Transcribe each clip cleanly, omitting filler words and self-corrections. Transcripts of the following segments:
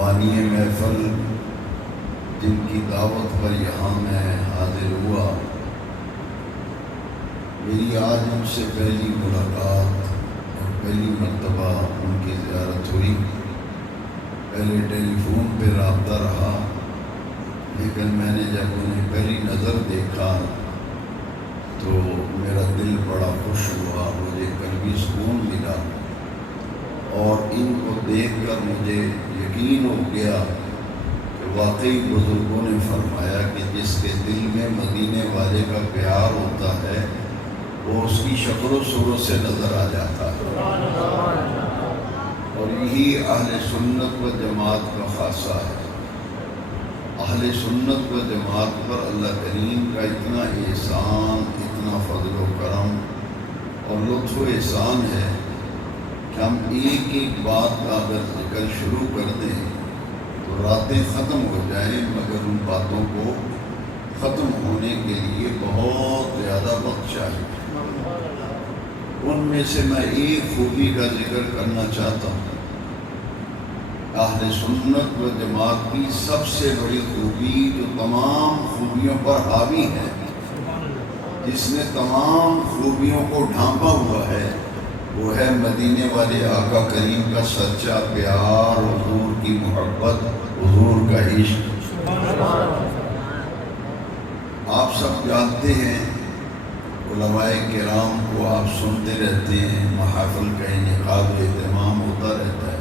بانی محفل جن کی دعوت پر یہاں میں حاضر ہوا، میری آج ان سے پہلی ملاقات اور پہلی مرتبہ ان کی زیارت ہوئی۔ پہلے ٹیلی فون پہ رابطہ رہا، لیکن میں نے جب انہیں پہلی نظر دیکھا تو میرا دل بڑا خوش ہوا، مجھے قلبی سکون ملا، اور ان کو دیکھ کر مجھے یقین ہو گیا کہ واقعی بزرگوں نے فرمایا کہ جس کے دل میں مدینے والے کا پیار ہوتا ہے وہ اس کی شکل و صورت سے نظر آ جاتا ہے، اور یہی اہل سنت و جماعت کا خاصہ ہے۔ اہل سنت و جماعت پر اللہ کریم کا اتنا احسان، اتنا فضل و کرم اور لطف و احسان ہے کہ ہم ایک ایک بات کا اگر ذکر شروع کر دیں تو راتیں ختم ہو جائیں، مگر ان باتوں کو ختم ہونے کے لیے بہت زیادہ وقت چاہیے۔ ان میں سے میں ایک خوبی کا ذکر کرنا چاہتا ہوں۔ اہل سنت و جماعت کی سب سے بڑی خوبی جو تمام خوبیوں پر حاوی ہے، جس نے تمام خوبیوں کو ڈھانپا ہوا ہے، وہ ہے مدینے والے آقا کریم کا سچا پیار، حضور کی محبت، حضور کا عشق۔ آپ سب جانتے ہیں، علماء کرام کو آپ سنتے رہتے ہیں، محافل کا انعقاد و اہتمام ہوتا رہتا ہے۔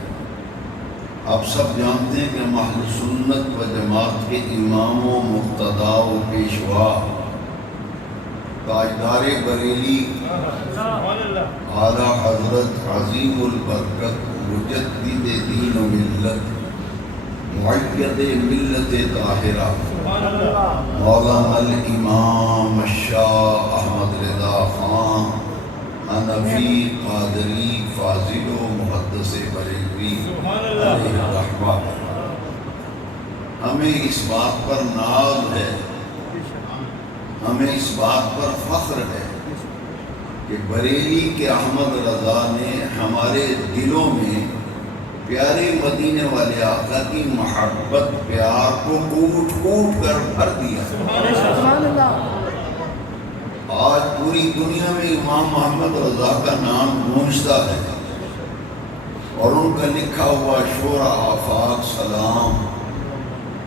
آپ سب جانتے ہیں کہ اہل سنت و جماعت کے امام و مقتدا و پیشوا تاجدار بریلی اعلیٰ حضرت عظیم البرکت مجدد دین و ملت معید ملت طاہرہ مولانا الامام الشاہ احمد رضا خان حنفی قادری فاضل و محدث بریلوی علیہ الرحمہ، ہمیں اس بات پر ناز ہے، ہمیں اس بات پر فخر ہے کہ بریلی کے احمد رضا نے ہمارے دلوں میں پیارے مدینے والے آقا کی محبت، پیار کو کوٹ کوٹ کر بھر دیا۔ آج پوری دنیا میں امام محمد رضا کا نام گونجتا ہے، اور ان کا لکھا ہوا شورا آفاق سلام،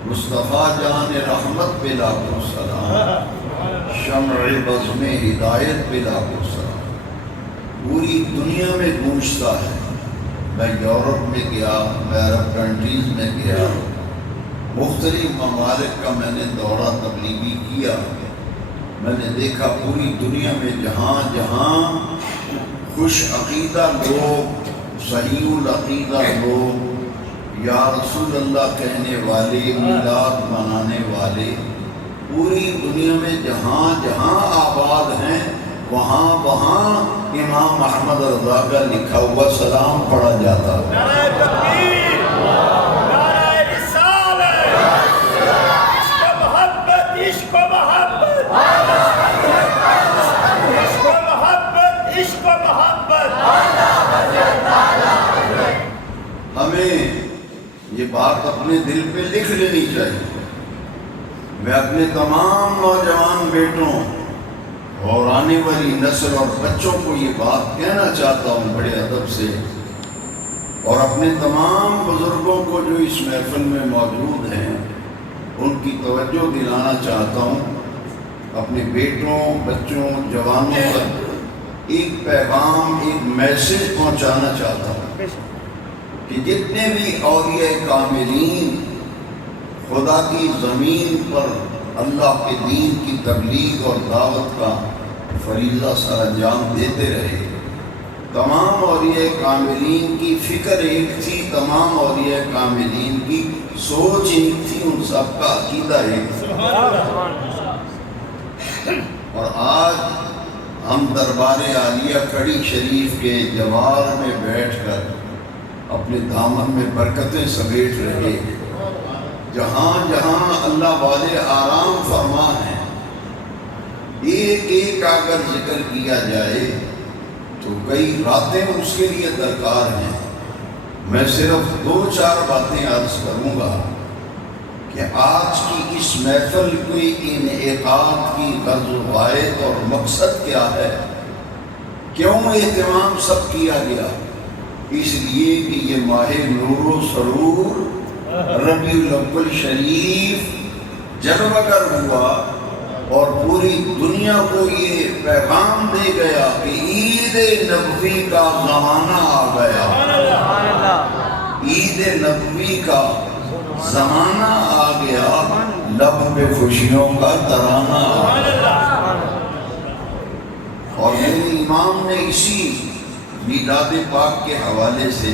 مصطفیٰ جان رحمت پہ لاکھوں سلام، شمع بزم ہدایت پہ لاکھوں سلام، پوری دنیا میں گونجتا ہے۔ میں یورپ میں گیا، میں عرب کنٹریز میں گیا، مختلف ممالک کا میں نے دورہ تبلیغی کیا، میں نے دیکھا پوری دنیا میں جہاں جہاں خوش عقیدہ لوگ، صحیح العقیدہ لوگ، یا رسول اللہ کہنے والے، میلاد منانے والے، پوری دنیا میں جہاں جہاں آباد ہیں، وہاں وہاں امام احمد رضا کا لکھا ہوا سلام پڑھا جاتا ہے۔ نعرہ تکبیر، نعرہ رسالت، عشق و محبت، عشق و محبت، عشق و محبت، عشق و محبت۔ ہمیں یہ بات اپنے دل پہ لکھ لینی چاہیے۔ میں اپنے تمام نوجوان بیٹوں اور آنے والی نسل اور بچوں کو یہ بات کہنا چاہتا ہوں بڑے ادب سے، اور اپنے تمام بزرگوں کو جو اس محفل میں موجود ہیں ان کی توجہ دلانا چاہتا ہوں، اپنے بیٹوں، بچوں، جوانوں تک ایک پیغام، ایک میسج پہنچانا چاہتا ہوں کہ جتنے بھی اولیاء کاملین خدا کی زمین پر اللہ کے دین کی تبلیغ اور دعوت کا فریضہ سر انجام دیتے رہے، تمام اولیاء کاملین کی فکر ایک تھی، تمام اولیاء کاملین کی سوچ ایک تھی، ان سب کا عقیدہ ایک تھا۔ اور آج ہم دربار عالیہ کڑی شریف کے جوار میں بیٹھ کر اپنے دامن میں برکتیں سمیٹ رہے ہیں۔ جہاں جہاں اللہ والے آرام فرما ہیں، ایک ایک اگر ذکر کیا جائے تو کئی راتیں اس کے لیے درکار ہیں۔ میں صرف 2-4 باتیں عرض کروں گا کہ آج کی اس محفل کی انعقاد کی غرض و غایت اور مقصد کیا ہے، کیوں اہتمام سب کیا گیا؟ اس لیے کہ یہ ماہ نور و سرور ربیع الاول شریف جلوگر ہوا اور پوری دنیا کو یہ پیغام دے گیا کہ عید نبوی کا زمانہ آ گیا، عید نبوی کا زمانہ آ گیا، لب پہ خوشیوں کا ترانہ آ گیا۔ اور میرے امام نے اسی میلاد پاک کے حوالے سے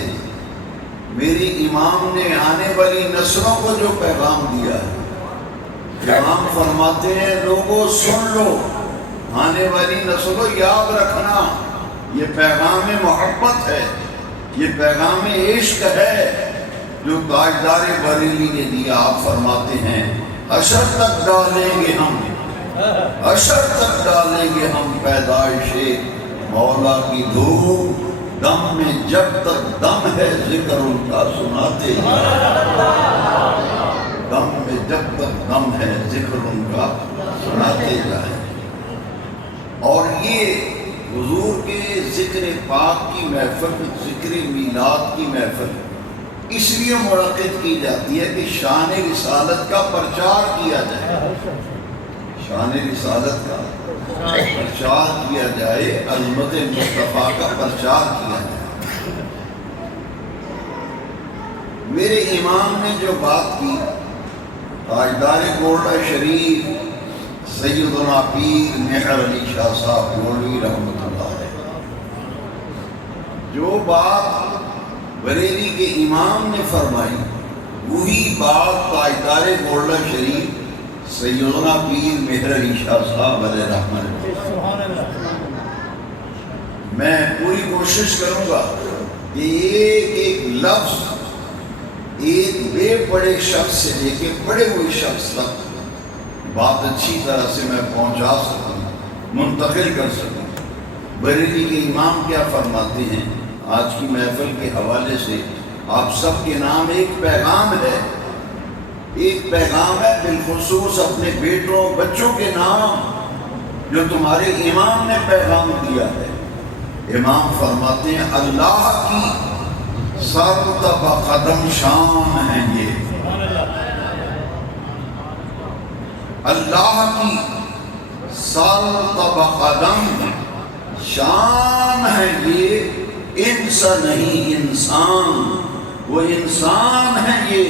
میرے امام نے آنے والی نسلوں کو جو پیغام دیا ہے، امام فرماتے ہیں لوگوں سن لو، آنے والی نسلوں یاد رکھنا، یہ پیغام محبت ہے، یہ پیغام عشق ہے جو تاجدار بریلی نے دیا۔ آپ فرماتے ہیں حشر تک ڈالیں گے ہم، حشر تک ڈالیں گے ہم پیدائش مولا کی دھوپ، دم میں جب تک دم ہے ذکر ان کا سناتے جائیں، دم میں جب تک دم ہے ذکر ان کا سناتے جائیں۔ اور یہ حضور کے ذکر پاک کی محفل، ذکر میلاد کی محفل اس لیے منعقد کی جاتی ہے کہ شان رسالت کا پرچار کیا جائے، شان رسالت کا پرچار کیا جائے، عظمت مصطفیٰ کا پرچار کیا جائے۔ میرے امام نے جو بات کی، تاجدار گولڈا شریف سیدنا پیر مہر علی شاہ صاحب گولوی رحمۃ اللہ علیہ، جو بات بریلی کے امام نے فرمائی وہی بات تاجدار گولڈا شریف سیدنا پیر مہر علی شاہ صاحب علیہ رحمت۔ میں پوری کوشش کروں گا کہ ایک لفظ ایک بے پڑھے شخص سے لے کے پڑھے ہوئے شخص تک بات اچھی طرح سے میں پہنچا سکوں، منتقل کر سکوں۔ بریلی کے امام کیا فرماتے ہیں؟ آج کی محفل کے حوالے سے آپ سب کے نام ایک پیغام ہے، ایک پیغام ہے بالخصوص اپنے بیٹوں بچوں کے نام جو تمہارے امام نے پیغام دیا ہے۔ امام فرماتے ہیں اللہ کی سرتبہ قدم شان ہے یہ، اللہ کی سرتبہ قدم شان ہے یہ، انسان نہیں انسان، وہ انسان ہے یہ،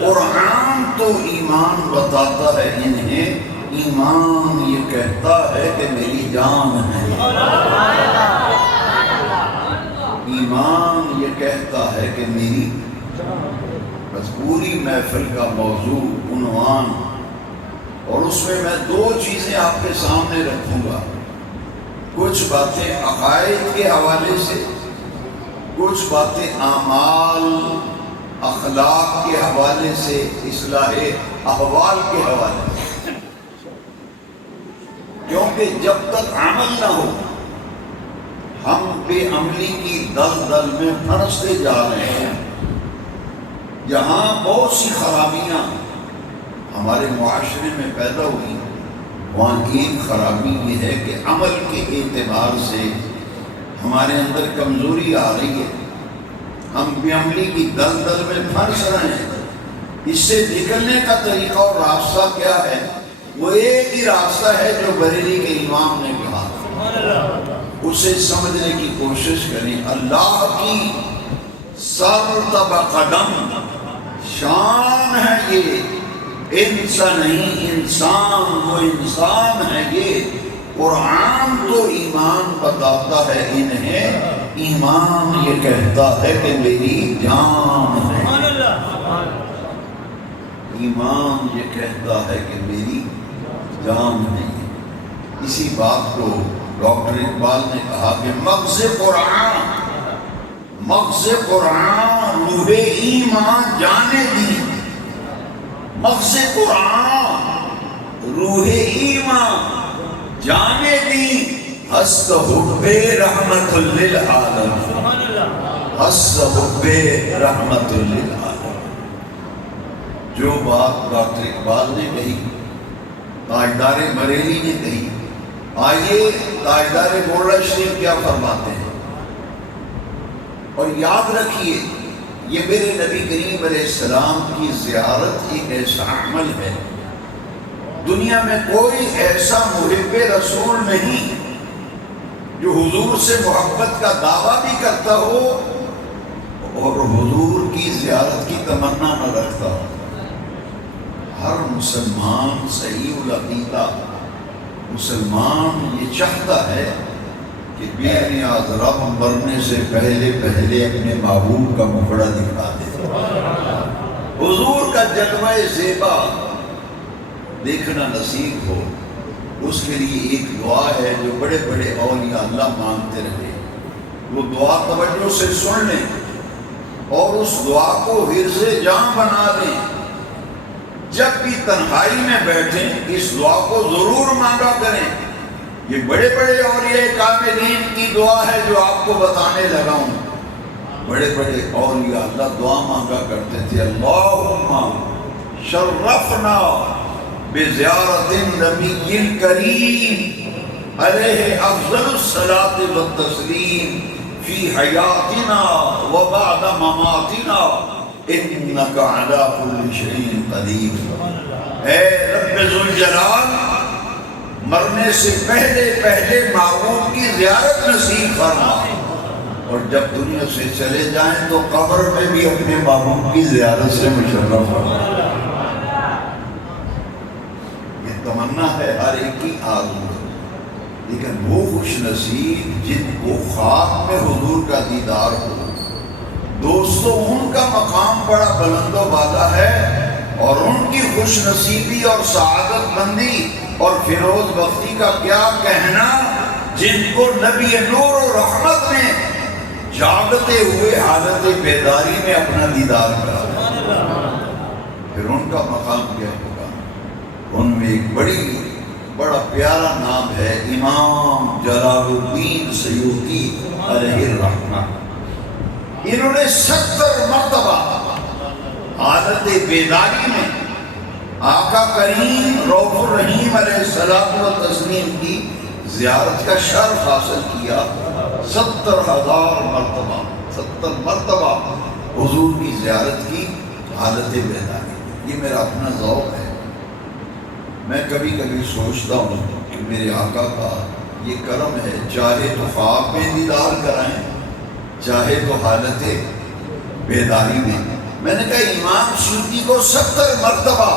قرآن تو ایمان بتاتا ہے انہیں، ایمان یہ کہتا ہے کہ میری جان ہے، ایمان یہ کہتا ہے کہ میری۔ بس پوری محفل کا موضوع، عنوان، اور اس میں 2 چیزیں آپ کے سامنے رکھوں گا، کچھ باتیں عقائد کے حوالے سے، کچھ باتیں اعمال اخلاق کے حوالے سے، اصلاح احوال کے حوالے سے، کیونکہ جب تک عمل نہ ہو ہم بے عملی کی دلدل میں پھنستے جا رہے ہیں۔ جہاں بہت سی خرابیاں ہمارے معاشرے میں پیدا ہوئی، وہاں ایک خرابی یہ ہے کہ عمل کے اعتبار سے ہمارے اندر کمزوری آ رہی ہے، ہم بے عملی کی دلدل میں پھنس رہے ہیں۔ اس سے نکلنے کا طریقہ اور راستہ کیا ہے؟ وہ ایک ہی راستہ ہے جو بریلی کے امام نے کہا، اسے سمجھنے کی کوشش کریں۔ اللہ کی سرتبہ قدم شان ہے یہ، انسان نہیں انسان، وہ انسان ہے یہ، قرآن تو ایمان بتاتا ہے انہیں، ایمان یہ کہتا ہے کہ میری جان ہے، ایمان یہ کہتا ہے کہ میری جان ہے۔ اسی بات کو ڈاکٹر اقبال نے کہا کہ مغز قرآن روح ایمان جانے دی، مغز قرآن روح ایمان جانے دی، ہست حب رحمت للعالم، حسب رحمت للعالمین۔ جو بات ڈاکٹر اقبال نے کہی، تاجدار بریلی نے کہی، آئیے تاجدار بورڈا شریف کیا فرماتے ہیں۔ اور یاد رکھیے یہ میرے نبی کریم علیہ السلام کی زیارت ایک ایسا عمل ہے، دنیا میں کوئی ایسا محب رسول نہیں جو حضور سے محبت کا دعویٰ بھی کرتا ہو اور حضور کی زیارت کی تمنا نہ رکھتا ہو۔ ہر مسلمان صحیح العقیدہ مسلمان یہ چاہتا ہے کہ بے نیاز رب مرنے سے پہلے پہلے اپنے محبوب کا مکھڑا دکھا دے، حضور کا جلوہ زیبا دیکھنا نصیب ہو۔ اس کے لیے ایک دعا ہے جو بڑے بڑے اولیاء اللہ مانگتے رہے، وہ دعا توجہ سے سن لیں اور اس دعا کو حرز جاں بنا لیں۔ جب بھی تنہائی میں بیٹھیں اس دعا کو ضرور مانگا کریں۔ یہ بڑے بڑے اولیاء کاملین کی دعا ہے جو آپ کو بتانے لگا ہوں۔ بڑے بڑے اولیاء اللہ دعا مانگا کرتے تھے، اللہم شرفنا بزیارت النبی الکریم علیہ افضل الصلاۃ والتسلیم فی حیاتنا وبعد مماتنا انک علی کل شیء قدیر۔ اے رب ذوالجلال، مرنے سے پہلے پہلے محبوب کی زیارت نصیب فرما، اور جب دنیا سے چلے جائیں تو قبر میں بھی اپنے محبوب کی زیارت سے مشرف فرما۔ یہ تمنا ہے ہر ایک کی آرزو، لیکن وہ خوش نصیب جن کو خواب میں حضور کا دیدار ہو۔ دوستو ان کا مقام بڑا بلند و بالا ہے، اور ان کی خوش نصیبی اور سعادت مندی اور فیروز بختی کا کیا کہنا جن کو نبی نور و رحمت نے جاگتے ہوئے حالت بیداری میں اپنا دیدار کرا، پھر ان کا مقام کیا ہوگا۔ ان میں ایک بڑا پیارا نام ہے امام جلال الدین سیوطی علیہ الرحمہ۔ انہوں نے 70 مرتبہ حالت بیداری میں آقا کریم رؤوف الرحیم علیہ الصلوۃ والتسلیم کی زیارت کا شرف حاصل کیا۔ 70,000 مرتبہ 70 مرتبہ حضور کی زیارت کی حالت بیداری۔ یہ میرا اپنا ذوق ہے۔ میں کبھی کبھی سوچتا ہوں کہ میرے آقا کا یہ کرم ہے، چاہے تو خواب میں دیدار کرائیں، چاہے تو حالت بیداری میں۔ میں نے کہا امام سیوطی کو 70 مرتبہ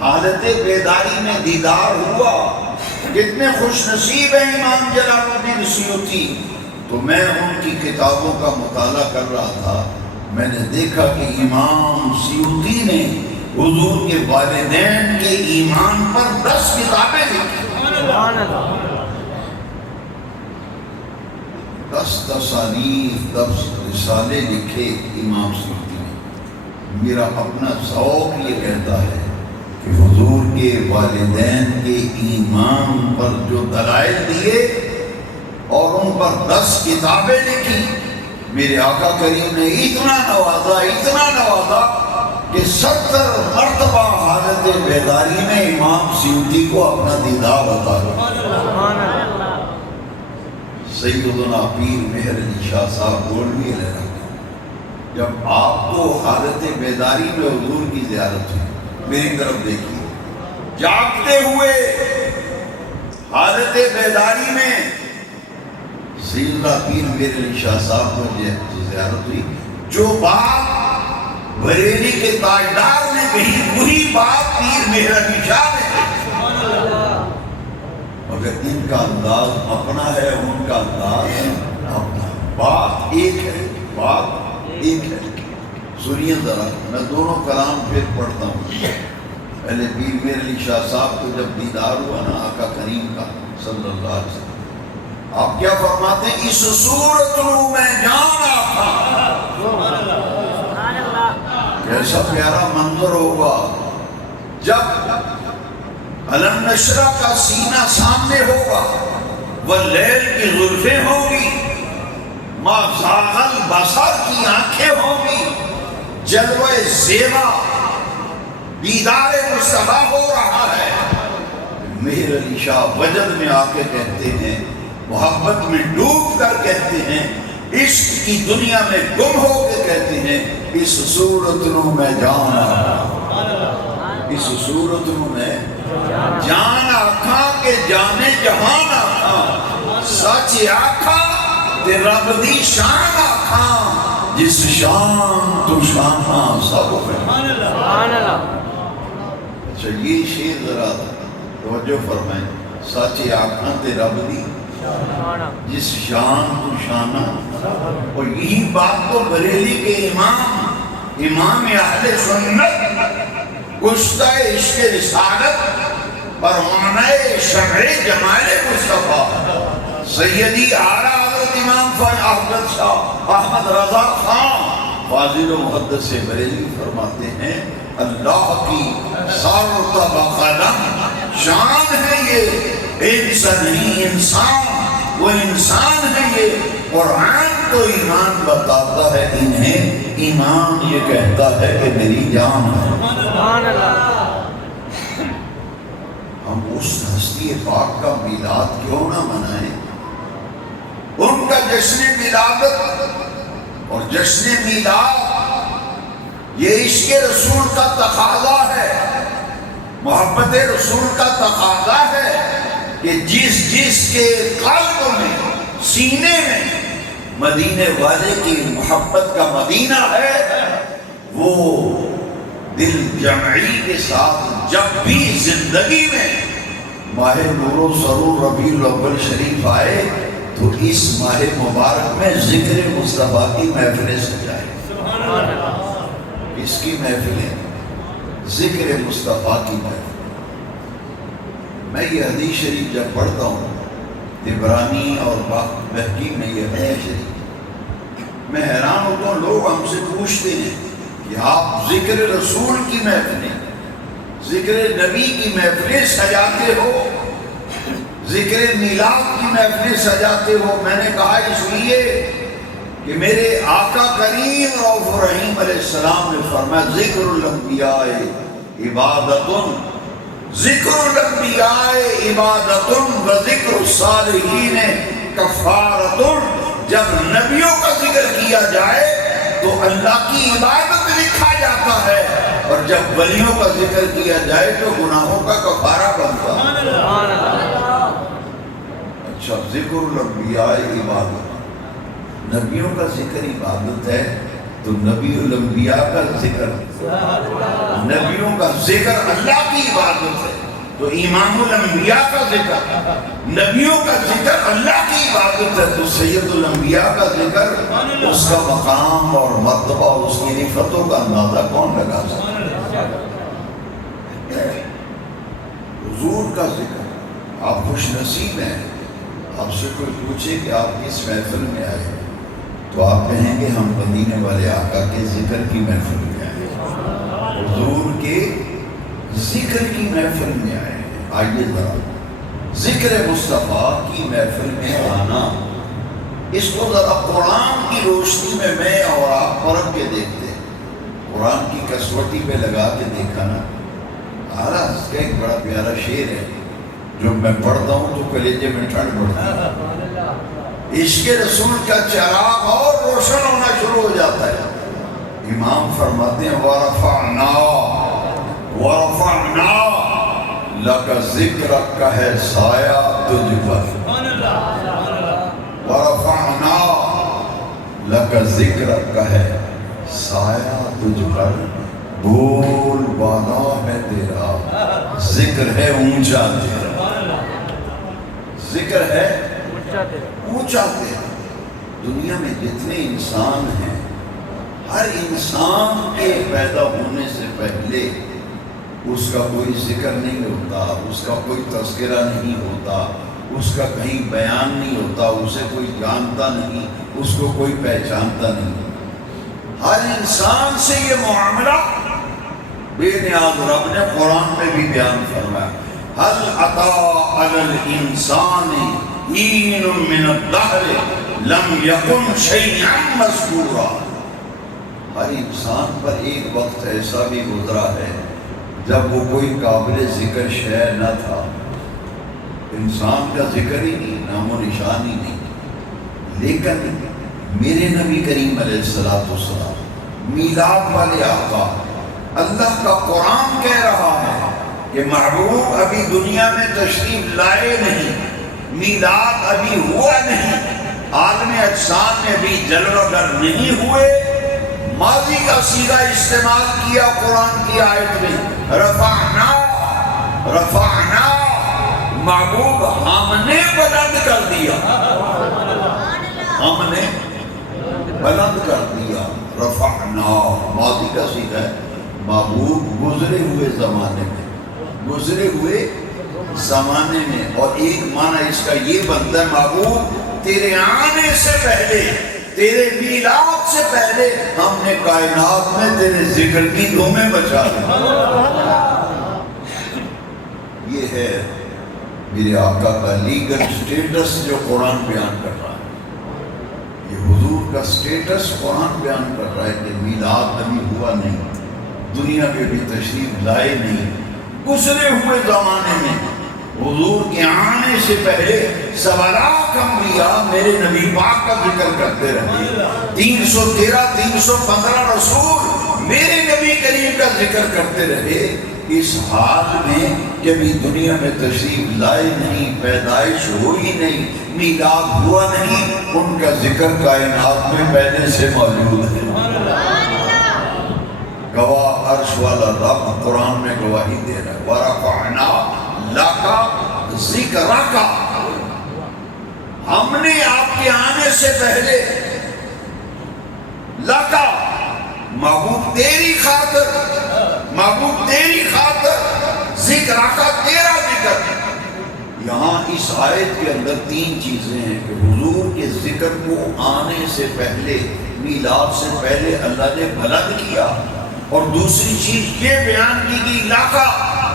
حالت بیداری میں دیدار ہوا، کتنے خوش نصیب ہیں امام جلال الدین سیوطی۔ تو میں ان کی کتابوں کا مطالعہ کر رہا تھا، میں نے دیکھا کہ امام سیوطی نے حضور کے والدین کے ایمان پر 10 کتابیں لکھی، 10 تصانیف 10 رسالے لکھے امام سیوطی نے۔ میرا اپنا ذوق یہ کہتا ہے کہ حضور کے والدین کے ایمان پر جو دلائل دیے اور ان پر 10 کتابیں لکھی، میرے آقا کریم نے اتنا نوازا کہ 70 مرتبہ حالت بیداری میں امام سیوطی کو اپنا دیدار بتایا۔ سیدنا پیر مہر علی شاہ صاحب گولوی علیہ رحمۃ، جب آپ کو حالت بیداری میں حضور کی زیارت ہوئی، میری طرف دیکھیے، جاگتے ہوئے حالت بیداری میں سیدنا پیر مہر علی شاہ صاحب کو زیارت ہوئی، جو بات بریلی کے تاجدار نے کہی وہی بات پیر مہر علی شاہ نے کہی، مگر ان کا انداز اپنا ہے، ان کا انداز اپنا، بات ایک ہے۔ سنیے ذرا، میں دونوں کلام پھر پڑھتا ہوں۔ پہلے پیر مہر علی شاہ صاحب کو جب دیدار ہوا نا آقا کریم کا صلی اللہ علیہ وسلم، آپ کیا فرماتے ہیں؟ اس صورت رو میں جانا تھا۔ کیسا پیارا منظر ہوگا جب علم نشرہ کا سینہ سامنے ہوگا، واللیل کی زلفیں ہوں گی، ما زاغ البصر کی آنکھیں ہوں گی، جلوہ زیبا دیدار مصطفیٰ ہو رہا ہے۔ مہر علی شاہ وجد میں آ کے کہتے ہیں، محبت میں ڈوب کر کہتے ہیں، عشق کی دنیا میں گم ہو کے کہتے ہیں، اس صورت نو میں جان آکھاں، اس صورت نو میں جان آکھاں کہ جانے جہان آکھاں، سچ آکھاں تے رب دی شان آکھاں، جس شان تو شان سب ہے۔ اچھا یہ شیر ذرا توجہ فرمائیں، سچ آکھاں تے رب دی جس شان تو شانہ، اور یہی بات تو بریلی کے امام اہل سنت گشتہ عشق رسالت پروانہ شمع جمال مصطفیٰ سیدی اعلیٰ حضرت امام احمد شاہ احمد رضا خان فاضل و محدث سے بریلی فرماتے ہیں، اللہ کی سر قلم شان ہے یہ، انسان نہیں انسان، وہ انسان ہے یہ۔ قرآن تو ایمان بتاتا ہے انہیں، ایمان یہ کہتا ہے کہ میری جان ہے۔ ہم اس ہستی پاک کا میلاد کیوں نہ منائیں؟ ان کا جشن میلادت اور جشن میلاد یہ عشق رسول کا تقاضا ہے، محبت رسول کا تقاضا ہے کہ جس کے قلب میں، سینے میں مدینے والے کی محبت کا مدینہ ہے، وہ دل جمعی کے ساتھ جب بھی زندگی میں ماہ نور و سرور ربیع الاول شریف آئے تو اس ماہ مبارک میں ذکر مصطفیٰ کی محفلیں سجائے۔ اس کی محفلیں ذکر مصطفیٰ کی محفل۔ میں یہ حدیث شریف جب پڑھتا ہوں عبرانی اور بہقی میں یہ حدیث شریف، میں حیران ہوتا ہوں، لوگ ہم سے پوچھتے ہیں کہ آپ ذکر رسول کی محفلیں، ذکر نبی کی محفلیں سجاتے ہو، ذکر میلاد کی محفلیں سجاتے ہو۔ میں نے کہا اس لیے کہ میرے آقا کریم رؤوف رحیم علیہ السلام نے فرمایا، ذکر الانبیاء عبادتن، ذکر الانبیاء عبادتن و ذکر الصالحین کفارتن۔ جب نبیوں کا ذکر کیا جائے تو اللہ کی عبادت لکھا جاتا ہے، اور جب ولیوں کا ذکر کیا جائے تو گناہوں کا کفارہ بنتا ہے۔ اچھا، ذکر الانبیاء عبادت، نبیوں کا ذکر عبادت ہے تو نبی الانبیاء کا ذکر، نبیوں کا ذکر اللہ کی عبادت ہے تو امام الانبیاء کا ذکر، نبیوں کا ذکر اللہ کی عبادت ہے تو سید الانبیاء کا ذکر، اس کا مقام اور مرتبہ اور اس کی رفتوں کا اندازہ کون لگا سکتا ہے؟ حضور کا ذکر، آپ خوش نصیب ہیں۔ آپ سے کوئی پوچھے کہ آپ کس محفل میں آئے تو آپ کہیں گے ہم مدینے والے آقا کے ذکر کی محفل میں آئے، حضور کے ذکر کی محفل میں آئے۔ آئیے ذرا ذکر مصطفیٰ کی محفل میں آنا، اس کو ذرا قرآن کی روشنی میں اور آپ پرکھ کے دیکھتے ہیں، قرآن کی کسوٹی پہ لگا کے دیکھا نا۔ اس کا ایک بڑا پیارا شعر ہے جو میں پڑھتا ہوں تو کلیجے میں ٹھنڈ پڑتی ہے۔ عشق رسول کا چراغ اور روشن ہونا شروع ہو جاتا ہے۔ امام فرماتے ہیں وَرَفَعْنَا لَكَ ذِكْرَكَ کا ہے سایہ تجھ پر، وَرَفَعْنَا لَكَ ذِكْرَكَ کا ہے سایہ تجھ پر، بول بالا ہے تیرا، ذکر ہے اونچا تیرا، ذکر ہے اونچا تیرا۔ دنیا میں جتنے انسان ہیں، ہر انسان کے پیدا ہونے سے پہلے اس کا کوئی ذکر نہیں ہوتا، اس کا کوئی تذکرہ نہیں ہوتا، اس کا کہیں بیان نہیں ہوتا، اسے کوئی جانتا نہیں، اس کو کوئی پہچانتا نہیں۔ ہر انسان سے یہ معاملہ بے نیاز رب نے قرآن میں بھی بیان فرمایا، هل أتى على الإنسان حین من الدہر لم یکن شیئا مذکورا۔ ہر انسان پر ایک وقت ایسا بھی گزرا ہے جب وہ کوئی قابل ذکر شے نہ تھا، انسان کا ذکر ہی نہیں، نام و نشان ہی نہیں۔ لیکن میرے نبی کریم علیہ السلام میلاد والے آقا، اللہ کا قرآن کہہ رہا ہے کہ محبوب ابھی دنیا میں تشریف لائے نہیں، میلاد ابھی ہوا نہیں، عالم اجسام میں ابھی جلوہ گر نہیں ہوئے، ماضی کا صیغہ استعمال کیا قرآن کی آیت میں، رفعنا رفعنا، محبوب ہم نے بلند کر دیا، ہم نے بلند کر دیا، رفعنا ماضی کا صیغہ ہے، محبوب گزرے ہوئے زمانے میں، گزرے ہوئے زمانے میں۔ اور ایک معنی اس کا یہ بنتا ہے محبوب تیرے آنے سے پہلے، تیرے میلاد سے پہلے ہم نے کائنات میں تیرے ذکر کی دھومیں بچا دی۔ یہ ہے میرے آقا کا لیگل سٹیٹس جو قرآن بیان کر رہا ہے، یہ حضور کا سٹیٹس قرآن بیان کر رہا ہے کہ میلاد ابھی ہوا نہیں، دنیا میں بھی تشریف لائے نہیں، گزرے ہوئے زمانے میں حضور کے آنے سے پہلے 1.25 انبیاء میرے نبی پاک کا ذکر کرتے رہے، 313 315 رسول میرے نبی کریم کا ذکر کرتے رہے، اس حال میں کہ بھی دنیا میں تشریف لائے نہیں، پیدائش ہوئی نہیں، میلاد ہوا نہیں، ان کا ذکر کائنات میں پہلے سے موجود ہے۔ گواہ عرش والا رب قرآن میں گواہی دے رہا ہے، وَرَفَعْنَا لَكَ ذِكْرَكَ، ہم نے آپ کے آنے سے پہلے لَكَ، محبوب تیری خاطر، محبوب تیری خاطر، ذِكْرَكَ تیرا ذکر۔ یہاں اس آیت کے اندر 3 چیزیں ہیں کہ حضور کے ذکر کو آنے سے پہلے، میلاد سے پہلے اللہ نے بلند کیا، اور دوسری چیز یہ بیان کی گئی علاقہ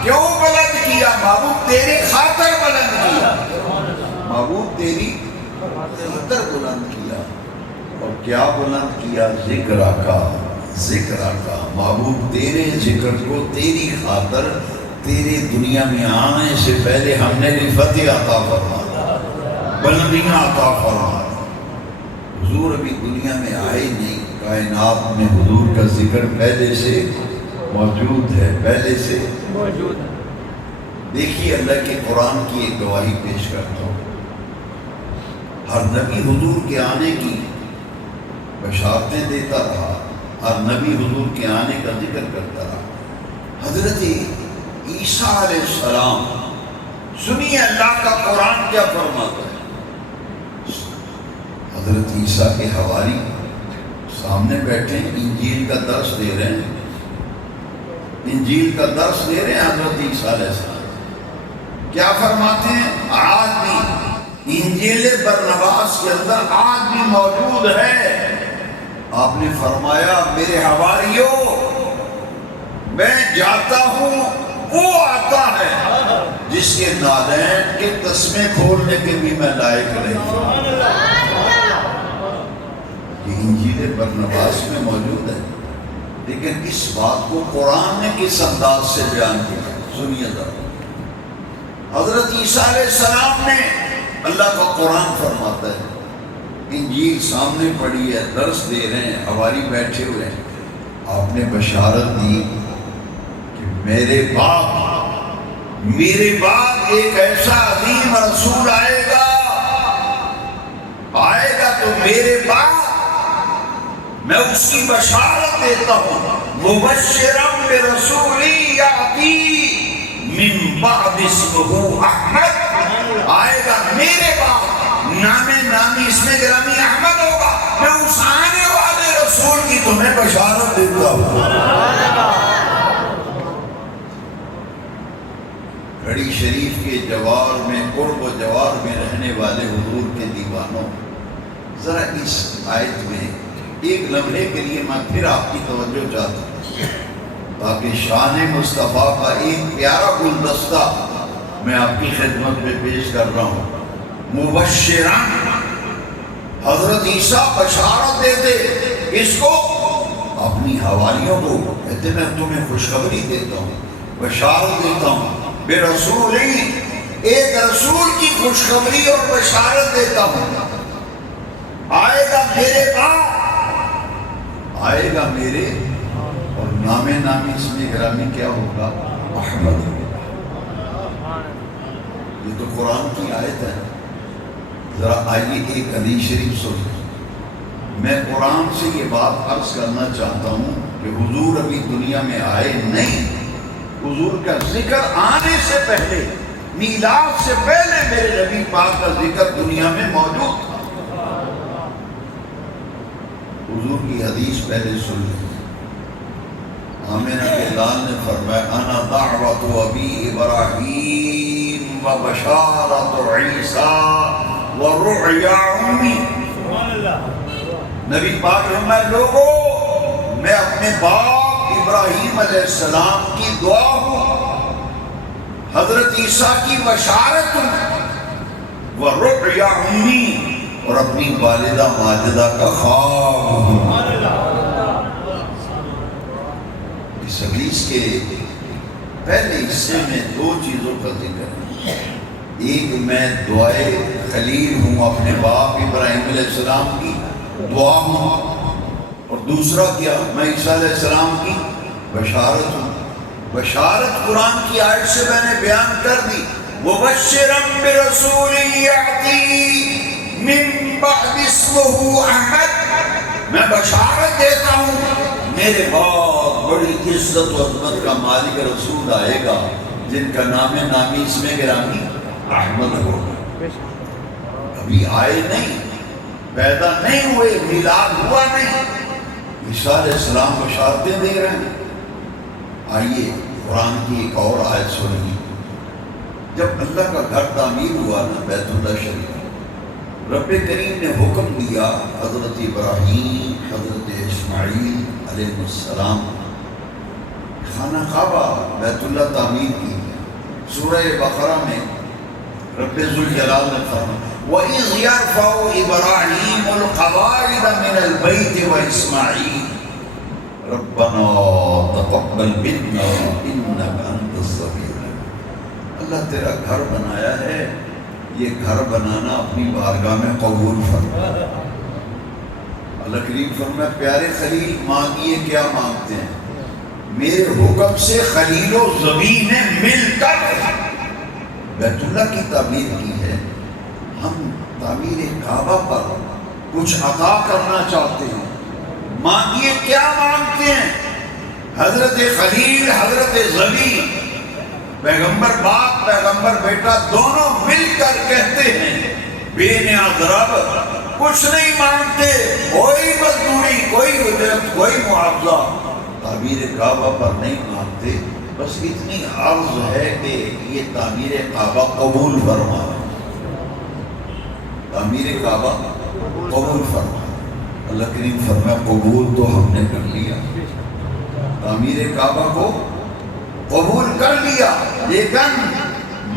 کیوں بلند کیا، محبوب تیری خاطر بلند کیا، محبوب تیری خاطر بلند کیا۔ اور کیا بلند کیا؟ ذکر کا، ذکر کا، محبوب تیرے ذکر کو تیری خاطر تیرے دنیا میں آنے سے پہلے ہم نے رفعت عطا فرمایا، بلندیاں عطا فرمایا۔ حضور ابھی دنیا میں آئے نہیں، کائنات میں حضور کا ذکر پہلے سے موجود ہے، پہلے سے موجود ہے۔ دیکھیے اللہ کے قرآن کی ایک گواہی پیش کرتا ہوں، ہر نبی حضور کے آنے کی بشارتیں دیتا رہا، ہر نبی حضور کے آنے کا ذکر کرتا رہا۔ حضرت عیسیٰ علیہ السلام، سنیے اللہ کا قرآن کیا فرماتا ہے۔ حضرت عیسیٰ کے حواری سامنے بیٹھے ہیں، انجیل کا درس دے رہے ہیں، انجیل کا درس دے رہے ہیں حضرت عیسیٰ علیہ السلام۔ کیا فرماتے ہیں؟ آج بھی انجیل برنباس کے اندر آج بھی موجود ہے۔ آپ نے فرمایا میرے حواریوں، میں جاتا ہوں، وہ آتا ہے جس کے نالین کے تسمے کھولنے کے بھی میں لائق نہیں۔ انجیل برنباس میں موجود ہے، لیکن اس بات کو قرآن نے کس انداز سے بیان کیا؟ سنیے ذرا۔ حضرت عیسیٰ علیہ السلام نے، اللہ کا قرآن فرماتا ہے، انجیل سامنے پڑھی ہے، درس دے رہے ہیں، حواری بیٹھے ہوئے ہیں، آپ نے بشارت دی کہ میرے بعد ایک ایسا عظیم رسول آئے گا تو میرے بعد میں اس کی بشارت دیتا ہوں، مبشرم برسول یاتی من بعد اسمہ احمد، آئے گا میرے بعد، نامی اس میں گرامی احمد ہوگا، میں اس آنے والے رسول کی تمہیں بشارت دیتا ہوں۔ گھڑی شریف کے جوار میں، قرب و جوار میں رہنے والے حضور کے دیوانوں، ذرا اس آیت میں ایک لمحے کے لیے میں پھر آپ کی توجہ چاہتا ہوں، تاکہ شان مصطفیٰ کا ایک پیارا گلدستہ میں آپ کی خدمت میں پیش کر رہا ہوں۔ مبشرن، حضرت عیسیٰ بشارت دیتے اس کو اپنی حواریوں کو، کہتے میں تمہیں خوشخبری دیتا ہوں، بشارت دیتا ہوں، بے رسول ایک رسول کی خوشخبری اور بشارت دیتا ہوں، آئے گا میرے بعد، آئے گا میرے، اور نام نامی اس میں گرامی کیا ہوگا؟ احمد۔ یہ تو قرآن کی آیت ہے۔ ذرا آئیے ایک حدیث شریف سنیں۔ میں قرآن سے یہ بات عرض کرنا چاہتا ہوں کہ حضور ابھی دنیا میں آئے نہیں، حضور کا ذکر آنے سے پہلے، میلاد سے پہلے میرے نبی پاک کا ذکر دنیا میں موجود تھا۔ حضور کی حدیث پہلے سن لیں۔ آمینہ کے لال نے فرمایا انا دعوت ابی ابراہیم و بشارت عیسیٰ و رؤیا امی۔ نبی پاک فرمائے لوگوں میں اپنے باپ ابراہیم علیہ السلام کی دعا ہوں، حضرت عیسیٰ کی بشارت ہوں، و رؤیا امی، اور اپنی والدہ ماجدہ کا خواب ہوں۔ اس حدیث کے پہلے حصے میں دو چیزوں کا ذکر ہے۔ ایک میں دعائے خلیل ہوں، اپنے باپ ابراہیم علیہ السلام کی دعا ہوں، اور دوسرا کیا؟ میں عیسیٰ علیہ السلام کی بشارت ہوں۔ بشارت قرآن کی آیت سے میں نے بیان کر دی، مبشرا برسول یأتی من بعد اسمہ احمد، میں بشارت دیتا ہوں میرے بعد بڑی عزت و عظمت کا مالک رسول آئے گا جن کا نام نامی اس میں گرامی احمد ہوگا۔ ابھی آئے نہیں، پیدا نہیں ہوئے، میلاد ہوا نہیں، عیسیٰ علیہ السلام بشارتیں دے رہے ہیں۔ آئیے قرآن کی ایک اور آیت سنیے۔ جب اللہ کا گھر تعمیر ہوا نا، بیت اللہ شریف، رب کریم نے حکم دیا حضرت ابراہیم، حضرت اسماعیل علیہ السلام خانہ کعبہ بیت اللہ تعمیر کی۔ سورہ بقرہ میں رب ذوالجلال نے فرمایا وَإِذْ يَرْفَعُ إِبْرَاهِيمُ الْقَوَاعِدَ مِنَ الْبَيْتِ وَإِسْمَاعِيلُ رَبَّنَا تَقَبَّلْ مِنَّا إِنَّكَ أَنْتَ السَّمِيعُ الْعَلِيمُ۔ اللہ تیرا گھر بنایا ہے، یہ گھر بنانا اپنی بارگاہ میں قبول فرما۔ اللہ کریم فرمایا پیارے خلیل مانگیے کیا مانگتے ہیں، میرے حکم سے خلیل و زمینیں مل کر بیت اللہ کی تعمیر کی ہے۔ ہم تعمیر کعبہ پر کچھ عطا کرنا چاہتے ہیں، مانگیے کیا مانگتے ہیں۔ حضرت خلیل، حضرت زمین، پیغمبر باپ پیغمبر بیٹا دونوں مل کر کہتے ہیں بے نیاز رب کچھ نہیں مانگتے، کوئی مزدوری، کوئی اجرت، کوئی معاوضہ تعمیر کعبہ پر نہیں مانگتے، بس اتنی عرض ہے کہ یہ تعمیر کعبہ قبول فرما، تعمیر کعبہ قبول فرما۔ اللہ کریم فرمایا قبول تو ہم نے کر لیا، تعمیر کعبہ کو قبول کر لیا، لیکن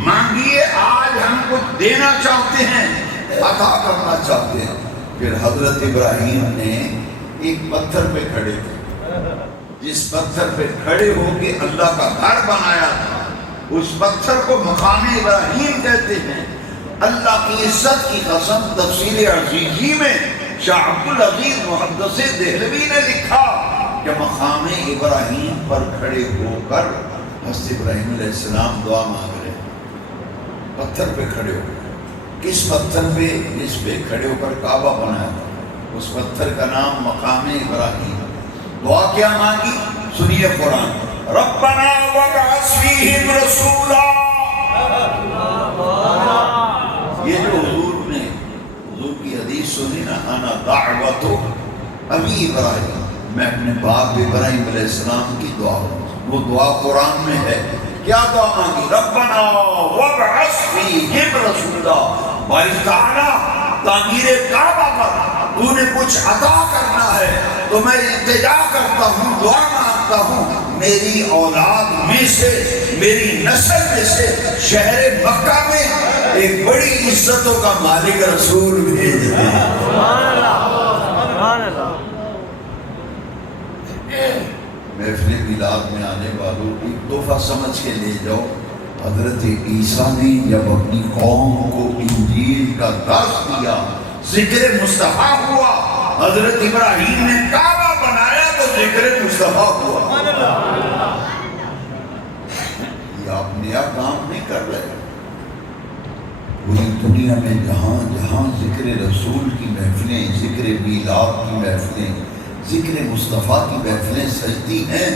مانگیے آج ہم کچھ دینا چاہتے ہیں، عطا کرنا چاہتے ہیں۔ پھر حضرت ابراہیم نے ایک پتھر پہ کھڑے تھے، جس پتھر پہ کھڑے ہو کے اللہ کا گھر بنایا تھا، اس پتھر کو مقام ابراہیم کہتے ہیں۔ اللہ کی عزت کی قسم تفسیر عزیزی میں شاہ عبدالعزیز محدث دہلوی نے لکھا کہ مقام ابراہیم پر کھڑے ہو کر حضرت ابراہیم علیہ السلام دعا مانگ رہے ہیں، پتھر پہ کھڑے ہو۔ کس پتھر پہ؟ جس پہ کھڑے ہو کر کعبہ بنایا تھا، اس پتھر کا نام مقام ابراہیم۔ دعا کیا مانگی؟ سنیے قرآن، ربنا وابعث فیہم رسولا۔ یہ جو حضور نے حضور کی حدیث سنی نا، انا دعوت ابی ابراہیم، میں اپنے باپ ابراہیم علیہ السلام کی دعا ہوں، وہ دعا قرآن میں ہے۔ کیا دعا مانگی؟ ربنا وابعث فیہم رسولا، باری تعالیٰ تعمیر کعبہ پر تو نے کچھ عطا کرنا ہے تو میں التجا کرتا ہوں، دعا مانگتا ہوں، میری اولاد میں سے، میری نسل میں سے شہر مکہ میں ایک بڑی عزتوں کا مالک رسول بھیج دیں۔ محفل میلاد میں آنے والوں ایک تحفہ سمجھ کے لے جاؤ، حضرت عیسیٰ نے جب اپنی قوم کو انجیل کا درس دیا، ذکر مصطفیٰ ہوا، حضرت ابراہیم نے کعبہ بنایا تو ذکر مصطفیٰ ہوا۔ یہ آپ نیا کام نہیں کر رہے، پوری دنیا میں جہاں جہاں ذکر رسول کی محفلیں، ذکر میلاد کی محفلیں، ذکر مصطفیٰ کی محفلیں سجتی ہیں،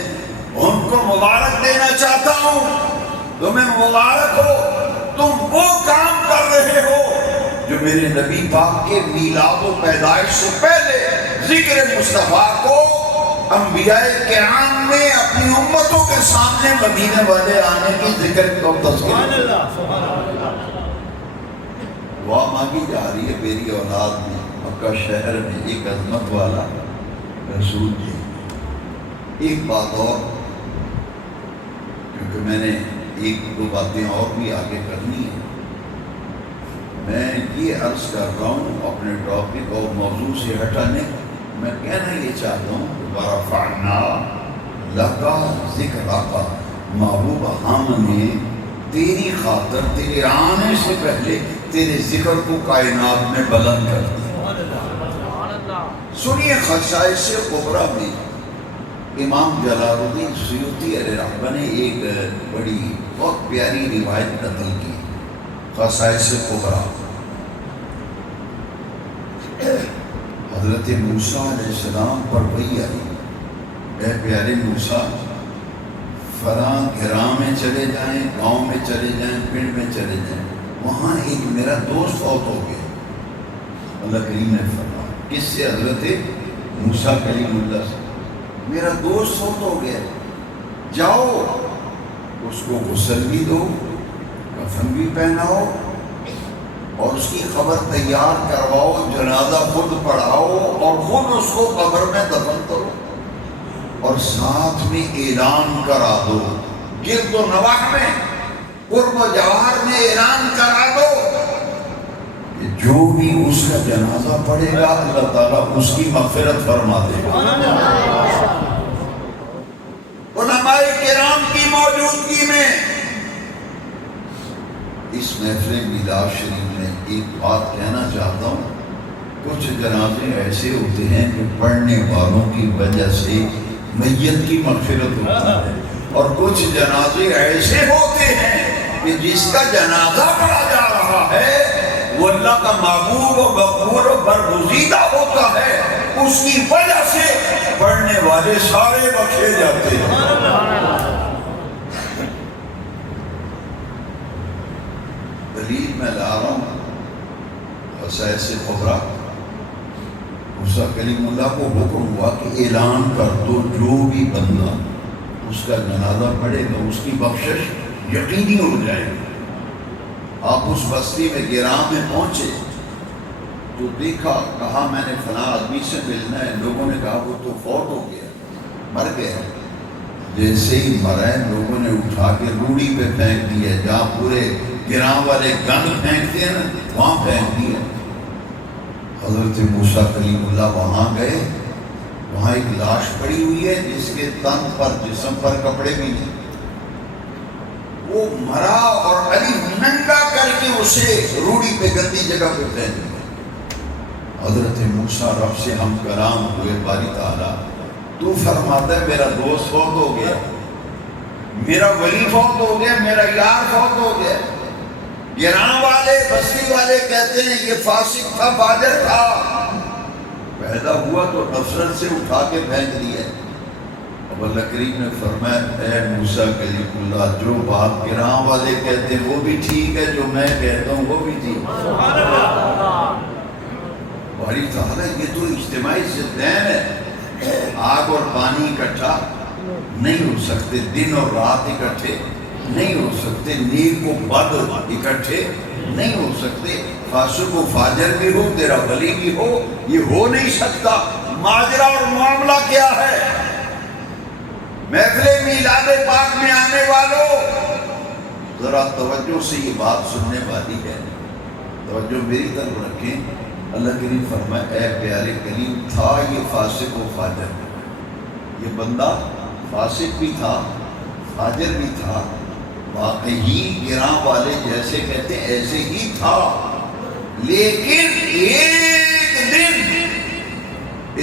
ان کو مبارک دینا چاہتا ہوں۔ تمہیں مبارک ہو، تم وہ کام کر رہے ہو جو میرے نبی پاک کے میلاد و پیدائش سے پہلے ذکر مصطفیٰ کو انبیاء کرام نے اپنی امتوں کے سامنے مدینے والے آنے کی ذکر کو تذکر۔ دعا مانگی جا رہی ہے میری اولاد میں، مکہ شہر میں ایک عظمت والا رسول جی۔ ایک بات اور، کیونکہ میں نے ایک دو باتیں اور بھی آگے کرنی ہے، میں یہ عرض کر رہا ہوں اپنے ٹاپک اور موضوع سے ہٹانے، میں کہنا یہ چاہتا ہوں وَرَفَعْنَا لَكَ ذِكْرَكَ، محبوب ہم نے تیری خاطر تیرے آنے سے پہلے تیرے ذکر کو کائنات میں بلند کر دیا۔ سنیے خصائص کبریٰ میں امام جلال الدین سیوطی علیہ رحمہ نے ایک بڑی بہت پیاری روایت نقل کی، خصائص کبریٰ۔ حضرت موسیٰ علیہ السلام پر وحی آئی، اے پیارے موسیٰ، فلاں گراں میں چلے جائیں، گاؤں میں چلے جائیں، پنڈ میں چلے جائیں، وہاں ایک میرا دوست فوت ہو گیا۔ اللہ کریم نے فرمایا، کس سے؟ حضرت موسیٰ کلیم اللہ سے، میرا دوست فوت ہو گیا، جاؤ اس کو غسل بھی دو، کفن بھی پہناؤ، اور اس کی خبر تیار کرواؤ، جنازہ خود پڑھاؤ اور خود اس کو قبر میں دفن کرو، اور ساتھ میں اعلان کرا دو، گرد و نواح میں، قرب و جوار میں اعلان کرا دو کہ جو بھی اس کا جنازہ پڑھے گا اللہ تعالیٰ اس کی مغفرت فرما دے گا۔ علماء کرام کی موجودگی میں اس محفل میلاد شریف میں ایک بات کہنا چاہتا ہوں، کچھ جنازے ایسے ہوتے ہیں کہ پڑھنے والوں کی وجہ سے میت کی مغفرت ہوتا ہے، اور کچھ جنازے ایسے ہوتے ہیں کہ جس کا جنازہ پڑھا جا رہا ہے وہ اللہ کا محبوب و غفور و برگزیدہ ہوتا ہے، اس کی وجہ سے پڑھنے والے سارے بخشے جاتے ہیں۔ دلیل میں لا رہا ہوں خصائص کبریٰ۔ موسیٰ کلیم اللہ کو حکم ہوا کہ اعلان کر دو جو بھی بندہ اس کا جنازہ پڑھے گا اس کی بخشش یقینی ہو جائے گی۔ آپ اس بستی میں گراں میں پہنچے تو دیکھا، کہا میں نے فلاں آدمی سے ملنا ہے، لوگوں نے کہا وہ تو فوت ہو گیا، مر گیا۔ جیسے ہی مرا ہے لوگوں نے اٹھا کے روڑی پہ پھینک دیا، جہاں پورے گراں والے گند پھینکتے ہیں نا وہاں پھینک دیا۔ حضرت موسیٰ کلیم اللہ وہاں گئے، وہاں ایک لاش پڑی ہوئی ہے جس کے تن پر جسم پر کپڑے بھی نہیں، وہ مرا اور علی ننگا کر کے اسے روڑی پہ گندی جگہ پہ پھینک دیا۔ حضرت موسیٰ رب سے ہم کلام ہوئے، باری تعالیٰ تو فرماتا ہے میرا دوست فوت ہو گیا، میرا ولی فوت ہو گیا، میرا یار فوت ہو گیا۔ گراں والے بستی والے کہتے ہیں یہ فاسق تھا، فاجر تھا، پیدا ہوا تو نفرت سے اٹھا کے پھینک دیا۔ اب اللہ کریم نے فرمایا اے موسیٰ کلیم اللہ، جو بات گراں والے کہتے ہیں وہ بھی ٹھیک ہے، جو میں کہتا ہوں وہ بھی ٹھیک ہے۔ باری تعالیٰ یہ تو اجتماعی ضدین ہے، آگ اور پانی اکٹھا نہیں ہو سکتے، دن اور رات اکٹھے نہیں ہو سکتے، نیک و بد اکٹھے نہیں ہو سکتے، فاسق و فاجر بھی ہو، تیرا ولی بھی ہو، یہ ہو نہیں سکتا۔ ماجرا اور معاملہ کیا ہے؟ محفل میلاد پاک میں آنے والوں ذرا توجہ سے یہ بات سننے والی ہے، توجہ میری طرف رکھیں۔ اللہ کریم فرمائے اے پیارے کلیم، تھا یہ فاسق و فاجر، یہ بندہ فاسق بھی تھا فاجر بھی تھا، واقعی گراں والے جیسے کہتے ہیں ایسے ہی تھا، لیکن ایک دن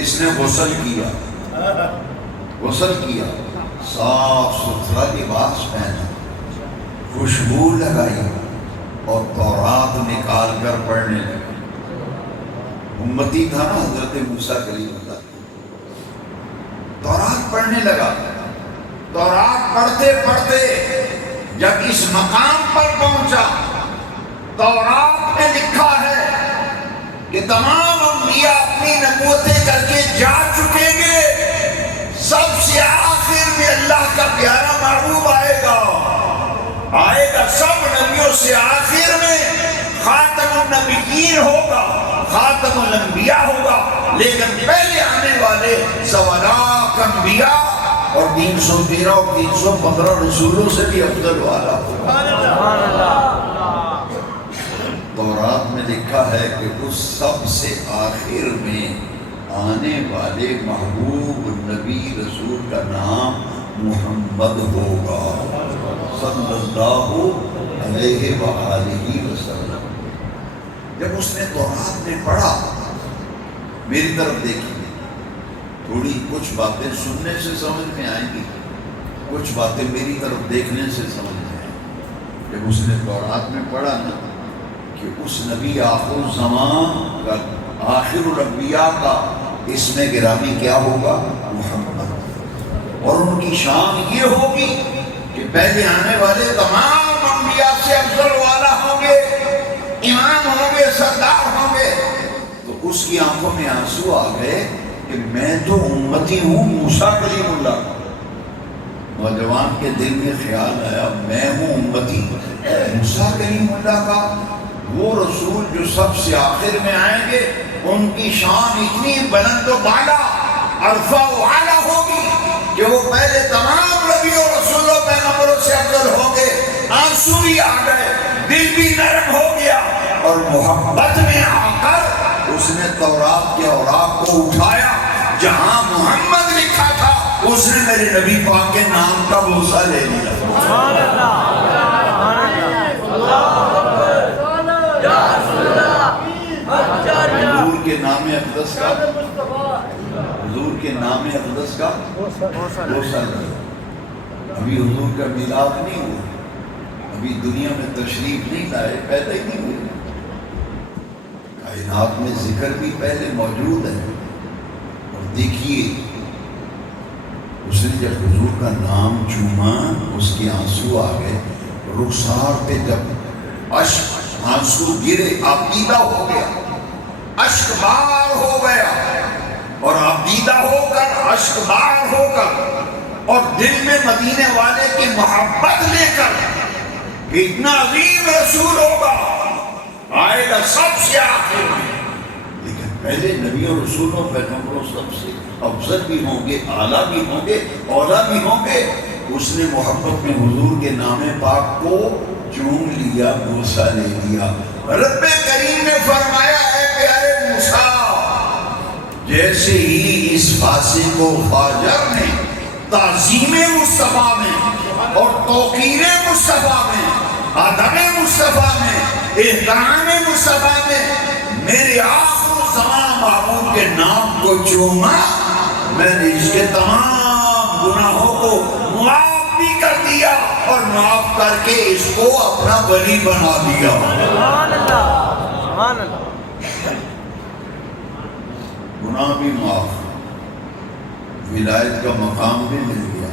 اس نے غسل کیا، صاف ستھرا لباس پہنا، خوشبو لگائی اور تورات نکال کر پڑھنے لگا۔ امتی تھا نا حضرت موسیٰ کلیم اللہ، تورات پڑھنے لگا۔ تورات پڑھتے پڑھتے جب اس مقام پر پہنچا، تورات میں لکھا ہے کہ تمام انبیاء اپنی نبوتیں کر کے جا چکیں گے، سب سے آخر میں اللہ کا پیارا محبوب آئے گا سب نبیوں سے آخر میں خاتم النبیین ہوگا، خاتم الانبیاء ہوگا، لیکن پہلے آنے والے سوالاک انبیاء اور 313 اور 315 رسولوں سے بھی افضل والا ہوگا۔ تورات میں لکھا ہے کہ اس سب سے آخر میں آنے والے محبوب نبی رسول کا نام محمد ہوگا صلی اللہ علیہ وآلہ وسلم۔ جب اس نے تورات میں پڑھا، میری طرف دیکھی، تھوڑی کچھ باتیں سننے سے سمجھ میں آئیں گی، کچھ باتیں میری طرف دیکھنے سے سمجھ میں آئیں گی۔ جب اس نے تورات میں پڑھا نا کہ اس نبی آخر الزمان کا، آخر الانبیاء کا اسم گرامی کیا ہوگا؟ محمد، اور ان کی شان یہ ہوگی کہ پہلے آنے والے تمام انبیاء سے افضل والا ہوں گے، امام ہوں گے، سردار ہوں گے۔ تو اس کی آنکھوں میں آنسو آ گئے کہ میں تو امتی ہوں موسیٰ کلیم اللہ۔ نوجوان کے دل میں خیال آیا میں ہوں امتی موسیٰ کلیم اللہ کا، وہ رسول جو سب سے آخر میں آئیں گے، ان کی شان اتنی بلند و بالا، عرفہ و اعلیٰ ہوگی کہ وہ پہلے تمام نبیوں رسولوں پیغمبروں سے افضل ہوں گے۔ آنسو بھی آ گئے، دل بھی نرم ہو گیا، اور محبت میں آ کر اس نے تورات کے اوراق کو اٹھایا، جہاں محمد لکھا تھا اس نے میرے نبی پاک کے نام کا بوسہ لے لیا۔ سبحان اللہ، حضور کے نام اقدس کا، حضور کے نام اقدس کا بوسہ لیا۔ ابھی حضور کا میلاد نہیں ہوا، ابھی دنیا میں تشریف نہیں لائے، پیدا ہی نہیں ہوئے، کائنات میں ذکر بھی پہلے موجود ہے۔ اور دیکھیے اس نے جب حضور کا نام چوما، اس کے آنسو آ گئے، رخسار پہ جب اشک آنسو گرے، آبیدہ ہو گیا، اشک بار ہو گیا، اور آبیدہ ہو کر، اشک بار ہو کر، اور دل میں مدینے والے کی محبت لے کر کہ اتنا عظیم رسول ہوگا، آئے گا سب سے آخر میں، لیکن پہلے نبیوں رسولوں پیغمبروں سب سے افضل بھی ہوں گے، اعلیٰ بھی ہوں گے، اولیٰ بھی ہوں گے۔ اس نے محبت میں حضور کے نام پاک کو چوم لیا، بوسہ لے لیا۔ رب کریم نے فرمایا اے پیارے موسیٰ، جیسے ہی اس فاسق و فاجر نے تعظیم مصطفیٰ میں اور توقیر مصطفیٰ میں، ادب مصطفیٰ میں، احترام مصطفیٰ میں میرے آخر الزمان محبوب کے نام کو چوما، میں نے اس کے تمام گناہوں کو معاف بھی کر دیا اور معاف کر کے اس کو اپنا ولی بنا دیا۔ سبحان اللہ، سبحان اللہ۔ گناہ بھی معاف، ولایت کا مقام بھی مل گیا،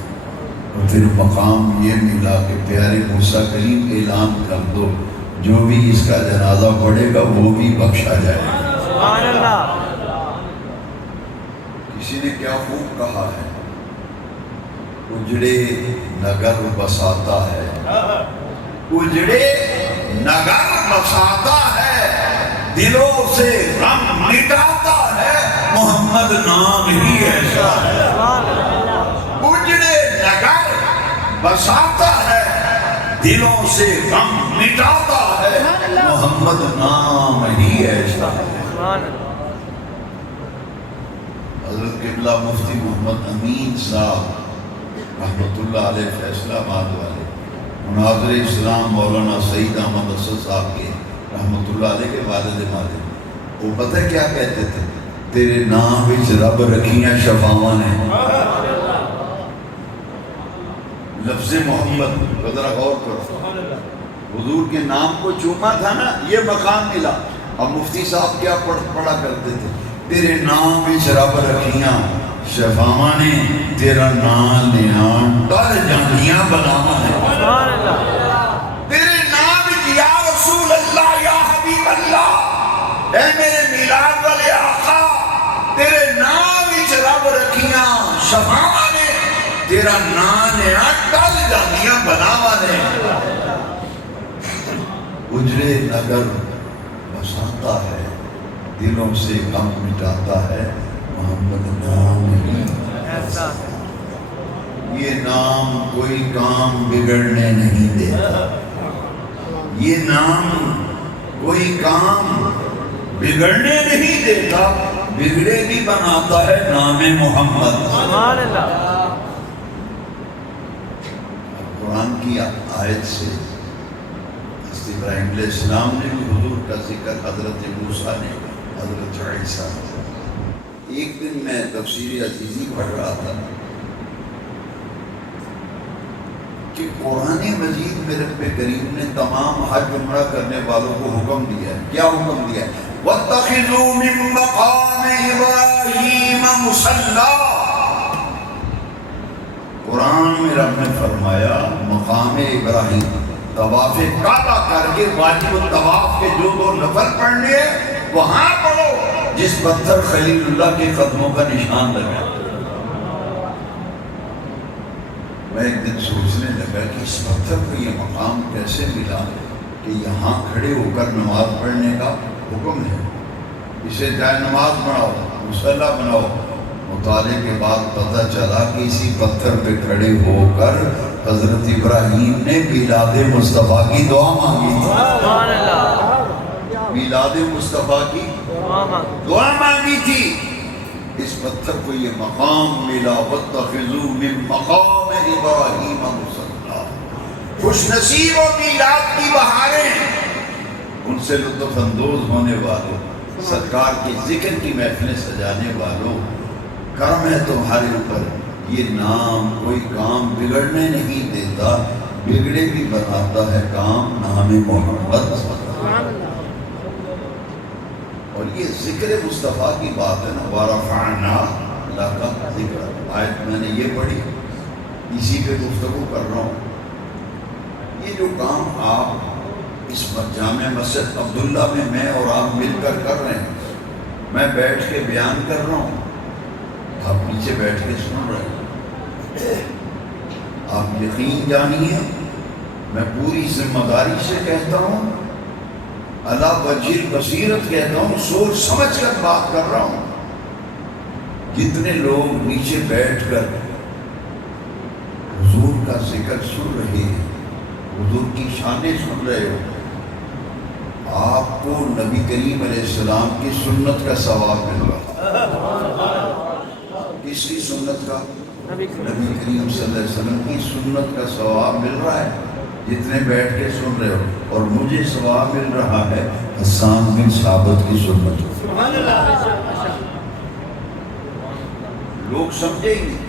اور پھر مقام یہ ملا کہ پیارے موسیٰ کلیم اعلان کر دو جو بھی اس کا جنازہ پڑھے گا وہ بھی بخشا جائے گا۔ سبحان اللہ۔ کسی نے کیا خوب کہا ہے، اجڑے نگر بساتا ہے، اجڑے نگر بساتا ہے، دلوں سے غم مٹاتا ہے، محمد نام ہی ایسا ہے۔ اجڑے نگر بساتا ہے، دلوں سے غم مٹاتا ہے، محمد نام ہی ایسا ہے۔ حضرت قبلہ مفتی محمد امین صاحب رحمۃ اللہ علیہ فیصلہ آباد والے، مناظر اسلام مولانا سعید احمد اسد صاحب کے رحمۃ اللہ علیہ کے والد مالک، وہ پتہ کیا کہتے تھے؟ تیرے نام وچ رب رکھیاں شفاواں نے۔ لفظ محمد ذرا غور کرو، حضور کے نام کو چوما تھا نا، یہ مقام ملا۔ اب مفتی صاحب کیا پڑھا کرتے تھے؟ تیرے نام وچ رب رکھیاں شفاواں نے، تیرا نام لیاں ڈر جاندیاں بلاواں نے۔ تیرے نام وچ یا رسول اللہ، یا حبیب اللہ، اے میرے میلاد والے آقا، تیرے نام وچ رب رکھیاں شفاواں نے، تیرا نام لیاں ڈر جاندیاں بلاواں نے۔ اجرے نگر بساتا ہے، دلوں سے غم مٹاتا ہے، محمد نام ہی ایسا ہے۔ یہ نام کوئی کام بگڑنے نہیں دیتا، یہ نام کوئی کام بگڑنے نہیں دیتا، بگڑے بھی بناتا ہے نام محمد۔ قرآن کی آیت سے ابراہیم علیہ السلام نے بھی حضور کا ذکر، حضرت موسیٰ نے، حضرت عیسیٰ۔ ایک دن میں تفسیر عزیزی پڑھ رہا تھا کہ قرآن مجید میں رب کریم نے تمام حج عمرہ کرنے والوں کو حکم دیا ہے۔ کیا حکم دیا ہے؟ وَاتَّخِذُوا مِن مَّقَامِ إِبْرَاهِيمَ مُصَلًّى۔ قرآن میں رب نے فرمایا مقام ابراہیم، طواف کعبہ کر کے واجب الطواف کے جو دو نفل پڑھنے ہیں وہاں پڑھو جس پتھر خلیل اللہ کے قدموں کا نشان لگا۔ میں ایک دن سوچنے لگا کہ اس پتھر کو یہ مقام کیسے ملا کہ یہاں کھڑے ہو کر نماز پڑھنے کا حکم ہے، اسے جائے نماز بناؤ، مصلی بناؤ۔ مطالعے کے بعد پتہ چلا کہ اسی پتھر پہ کھڑے ہو کر حضرت ابراہیم نے میلاد مصطفیٰ کی دعا مانگی تھی۔ میلاد مصطفیٰ کی دعا مانگی تھی، اس پتھر کو یہ مقام ملا۔ وَاتَّخِذُوا مِن مَّقَامِ إِبْرَاهِيمَ مُصَلًّى۔ خوش نصیب و میلاد کی بہاریں، ان سے لطف اندوز ہونے والوں، سرکار کے ذکر کی محفلیں سجانے والوں، کرم ہے تمہارے اوپر۔ یہ نام کوئی کام بگڑنے نہیں دیتا، بگڑے بھی بناتا ہے کام نام محمد۔ اور یہ ذکر مصطفیٰ کی بات ہے نا، وَرَفَعْنَا لَكَ ذِكْرَكَ۔ آیت میں نے یہ پڑھی، اسی پہ گفتگو کر رہا ہوں۔ یہ جو کام آپ اس جامع مسجد عبداللہ میں اور آپ مل کر رہے ہیں، میں بیٹھ کے بیان کر رہا ہوں، آپ نیچے بیٹھ کے سن رہے ہیں۔ آپ یقین جانیے میں پوری ذمہ داری سے کہتا ہوں، علی وجہ البصیرت کہتا ہوں، سوچ سمجھ کر بات کر رہا ہوں۔ جتنے لوگ نیچے بیٹھ کر حضور کا ذکر سن رہے ہیں، حضور کی شانیں سن رہے ہو، آپ کو نبی کریم علیہ السلام کی سنت کا ثواب مل رہا۔ کس کی سنت کا؟ نبی کریم صلی اللہ علیہ وسلم کی سنت کا ثواب مل رہا ہے جتنے بیٹھ کے سن رہے ہو، اور مجھے ثواب مل رہا ہے حسان بن ثابت کی سنت۔ لوگ سمجھے ہی نہیں،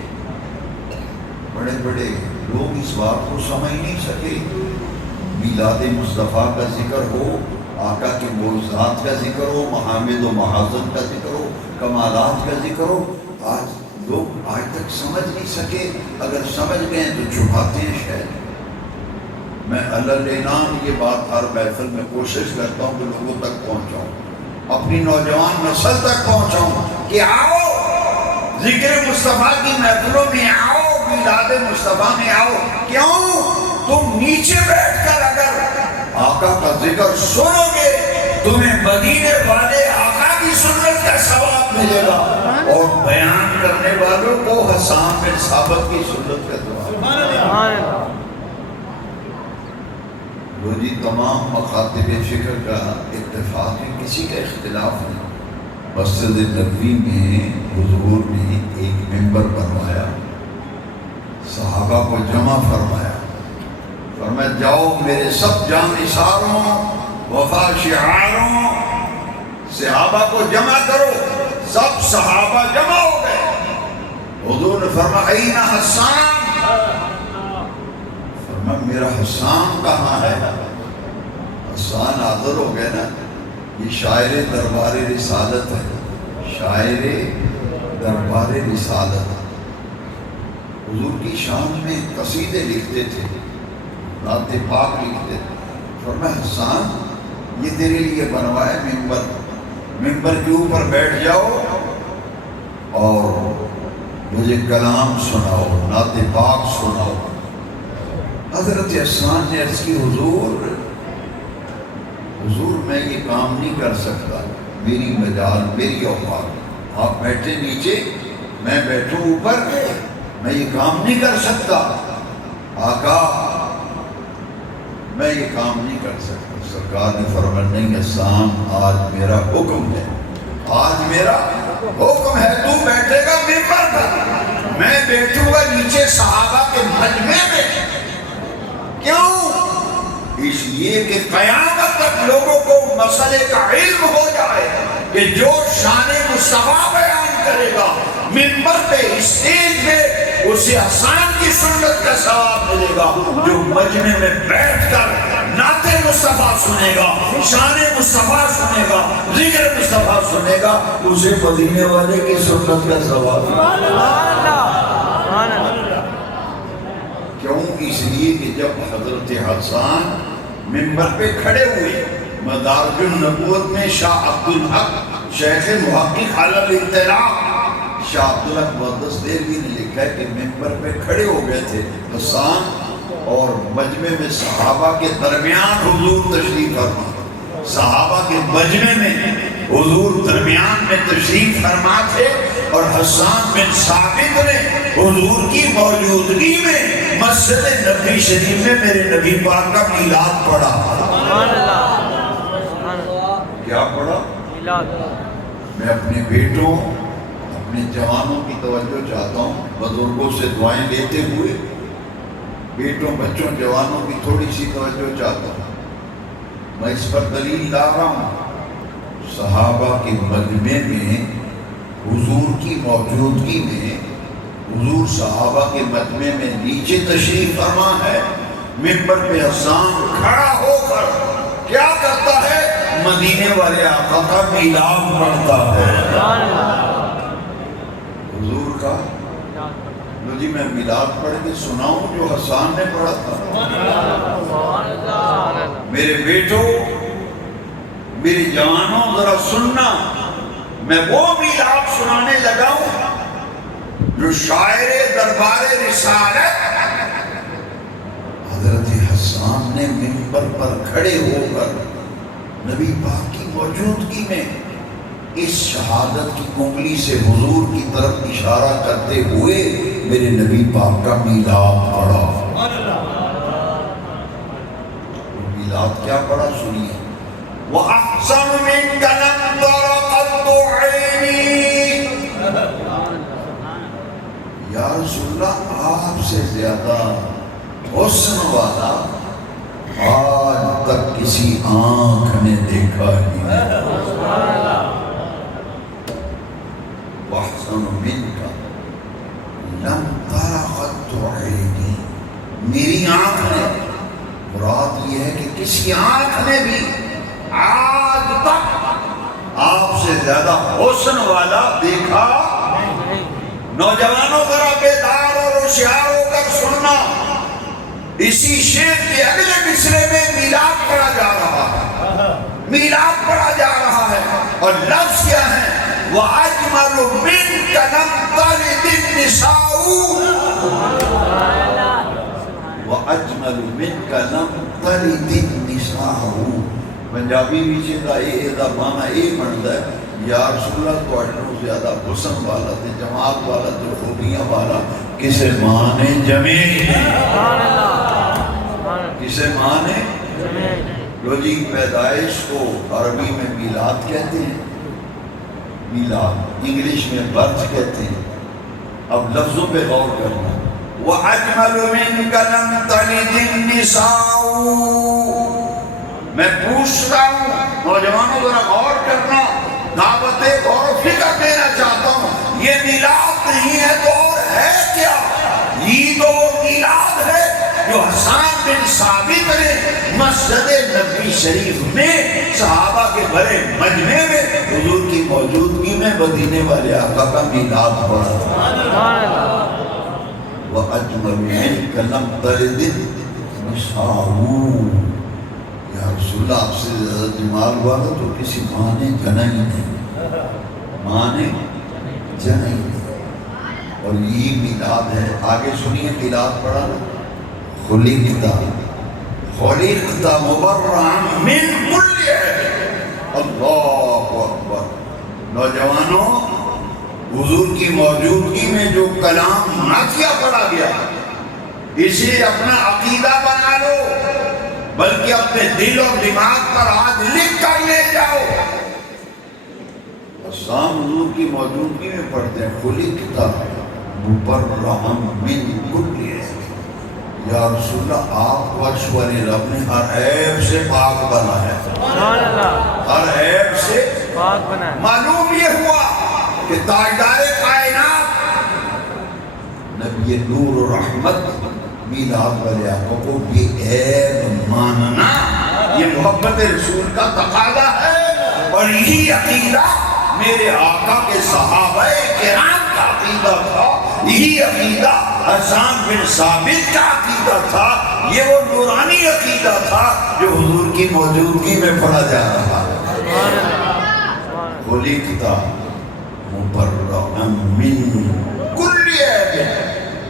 بڑے بڑے لوگ اس بات کو سمجھ نہیں سکے۔ میلاد مصطفیٰ کا ذکر ہو، آقا کے معجزات کا ذکر ہو، محامد و محاذن کا ذکر ہو، کمالات کا ذکر ہو، آج لوگ آج تک سمجھ نہیں سکے۔ اگر سمجھ گئے تو چھپاتے ہیں شاید۔ میں اعلان یہ بات ہر محفل میں کوشش کرتا ہوں کہ لوگوں تک پہنچاؤں، اپنی نوجوان نسل تک پہنچاؤں کہ آؤ ذکر مصطفیٰ کی محفلوں میں آؤ، میلاد مصطفیٰ میں آؤ۔ کیوں؟ تم نیچے بیٹھ کر اگر آقا کا ذکر سنو گے تمہیں مدینے والے آقا کی سنت کا ثواب ملے گا، اور بیان کرنے والوں کو حسان بن ثابت کی سنت کا ثواب۔ وہ جی تمام مکاتب فکر کا اتفاق ہے، کسی کا اختلاف نہیں۔ مسجد نبوی میں حضور نے ایک ممبر بنوایا، صحابہ کو جمع فرمایا، فرمایا جاؤ میرے سب جانثاروں وفا شعاروں صحابہ کو جمع کرو۔ سب صحابہ جمع ہو گئے۔ حضور نے فرمایا این حسان، فرمایا میرا حسان کہاں ہے؟ حسان حاضر ہو گئے نا۔ یہ شاعر دربار رسالت ہے، شاعر دربار رسالت۔ حضور کی شان میں قصیدے لکھتے تھے، نعت پاک لکھتے تھے۔ فرمایا حسان یہ تیرے لیے بنوایا ممبر، ممبر کے اوپر بیٹھ جاؤ اور مجھے کلام سناؤ، نعت پاک سناؤ۔ حضرت حسان نے عرض کی حضور میں یہ کام نہیں کر سکتا، میری مجال میری اوقات، آپ بیٹھے نیچے میں بیٹھوں اوپر، میں یہ کام نہیں کر سکتا۔ آقا میں یہ کام نہیں کر سکتا۔ سرکار نے فرمایا نہیں حسان آج میرا حکم ہے، آج میرا حکم ہے، تو بیٹھے گا ممبر پر، میں بیٹھوں گا نیچے صحابہ کے مجمع میں۔ کیوں؟ اس لیے کہ قیامت تک لوگوں کو مسئلے کا علم ہو جائے کہ جو شان مصطفیٰ بیان کرے گا ممبر پہ اسٹیج پہ، اسے حسان کی سنت کا ثواب ملے گا۔ جو مجمع میں بیٹھ کر نعت مصطفیٰ سنے گا، شان مصطفیٰ سنے گا، ذکر مصطفیٰ سنے گا، اسے مدینے والے کی سنت کا ثواب ملے گا۔ کیوں؟ اس لیے کہ جب حضرت حسان ممبر پہ کھڑے ہوئے، مدارج النبوت میں شاہ عبدالحق شیخ محقق علی الاطلاق شاہ عبدالحق مقدس دہلوی نے لکھا ہے کہ ممبر پہ کھڑے ہو گئے تھے حسان، اور مجمع میں صحابہ کے درمیان حضور تشریف فرما، صحابہ کے مجمع میں حضور درمیان میں تشریف فرما تھے، اور حسان بن ثابت نے حضور کی موجودگی میں مسجد نبوی شریف میں میرے نبی پاک کا میلاد پڑھا۔ کیا پڑھا؟ میں اپنے بیٹوں اپنے جوانوں کی توجہ چاہتا ہوں، بزرگوں سے دعائیں لیتے ہوئے بیٹوں بچوں جوانوں کی تھوڑی سی توجہ چاہتا ہوں۔ میں اس پر دلیل لا رہا ہوں، صحابہ کے مجمع میں حضور کی موجودگی میں، حضور صحابہ کے مجمع میں نیچے تشریف فرما ہے، ممبر پہ حسان کھڑا ہو کر کیا کرتا ہے؟ مدینے والے آقا کا میلاد پڑھتا ہے۔ حضور کا لو جی میں میلاد پڑھ کے سناؤں جو حسان نے پڑھا تھا؟ میرے بیٹوں میری جوانوں ذرا سننا، میں وہ میلاد سنانے لگا ہوں جو شاعر دربار رسالت حضرت حسان نے ممبر پر کھڑے ہو کر نبی پاک کی موجودگی میں اس شہادت کی انگلی سے حضور کی طرف اشارہ کرتے ہوئے میرے نبی پاک کا میلاد پڑھا۔ میلاد کیا پڑھا سنیے۔ وَأَحْسَنُ مِنْكَ لَمْ تَرَ قَطُّ عَيْنِي، یا رسول اللہ آپ سے زیادہ حسن والا آج تک کسی آنکھ نے دیکھا ہی نہیں۔ وَأَحْسَنُ مِنْكَ لَمْ تَرَ قَطُّ عَيْنِي، میری آنکھ نے، مراد یہ ہے کہ کسی آنکھ نے بھی آج تک آپ سے زیادہ حسن والا دیکھا۔ نوجوانوں ذرا بیدار اور ہوشیار ہو کر سننا، اسی شعر کے اگلے مصرعے میں میلاد پڑھا جا رہا ہے، میلاد پڑھا جا رہا ہے، اور لفظ کیا ہے؟ وَأَجْمَلُ مِنْكَ لَمْ تَلِدِ النِّسَاءُ، وَأَجْمَلُ مِنْكَ لَمْ تَلِدِ النِّسَاءُ۔ پنجابی بھی دا مانا یہ بنتا ہے یا رسول اللہ تو زیادہ حسن والا تے جمال والا تے خوبیاں والا کسے ماں نے جمے، کسے ماں نے لو جی پیدائش کو عربی میں میلاد کہتے ہیں، میلاد انگلش میں برتھ کہتے ہیں۔ اب لفظوں پہ غور کرنا، وَأَجْمَلُ مِنْكَ لَمْ تَلِدِ النِّسَاءُ، میں پوچھتا ہوں نوجوانوں ذرا غور کرنا، دعوت غور و فکر دینا چاہتا ہوں، یہ میلاد نہیں ہے تو اور ہے کیا؟ یہ تو وہ میلاد ہے جو حسان بن ثابت نے مسجد نبی شریف میں صحابہ کے بڑے مجمع میں حضور کی موجودگی میں مدینے والے آقا کا میلاد پڑھا تھا۔ وَأَجْمَلُ مِنْكَ لَمْ تَلِدِ النِّسَاءُ، یا رسول اللہ آپ سے زیادہ دماغ والا تو کسی ماں نے جنا ہی نہیں، ماں نے جنا ہی نہیں، اور یہی میلاد ہے۔ آگے سنیے میلاد پڑھا نا، خلقت مبرأ من کل عیب، اللہ اکبر۔ نوجوانوں، حضور کی موجودگی میں جو کلام نعتیہ پڑھا گیا اسے اپنا عقیدہ بنا لو، بلکہ اپنے دل اور دماغ پر آج لکھ کر لے جاؤ۔ شام حضور کی موجودگی میں پڑھتے ہیں خلقت مبرأ من کل عیب، یا رسول اللہ آپ کو عرش والے رب نے ہر عیب سے پاک بنا ہے، ہر عیب سے پاک بنا ہے۔ معلوم یہ ہوا کہ تاجدار کائنات نبی نور و رحمت میلاد والے آقا کو یہ عیب ماننا یہ محبت رسول کا تقاضا ہے، اور یہی عقیدہ میرے آقا کے صحابہ کرام کا عقیدہ تھا، یہی عقیدہ حسان بن ثابت کا عقیدہ تھا، یہ وہ نورانی عقیدہ تھا جو حضور کی موجودگی میں پڑھا جا رہا ہے۔ خلقت مبرأ من کل عیب،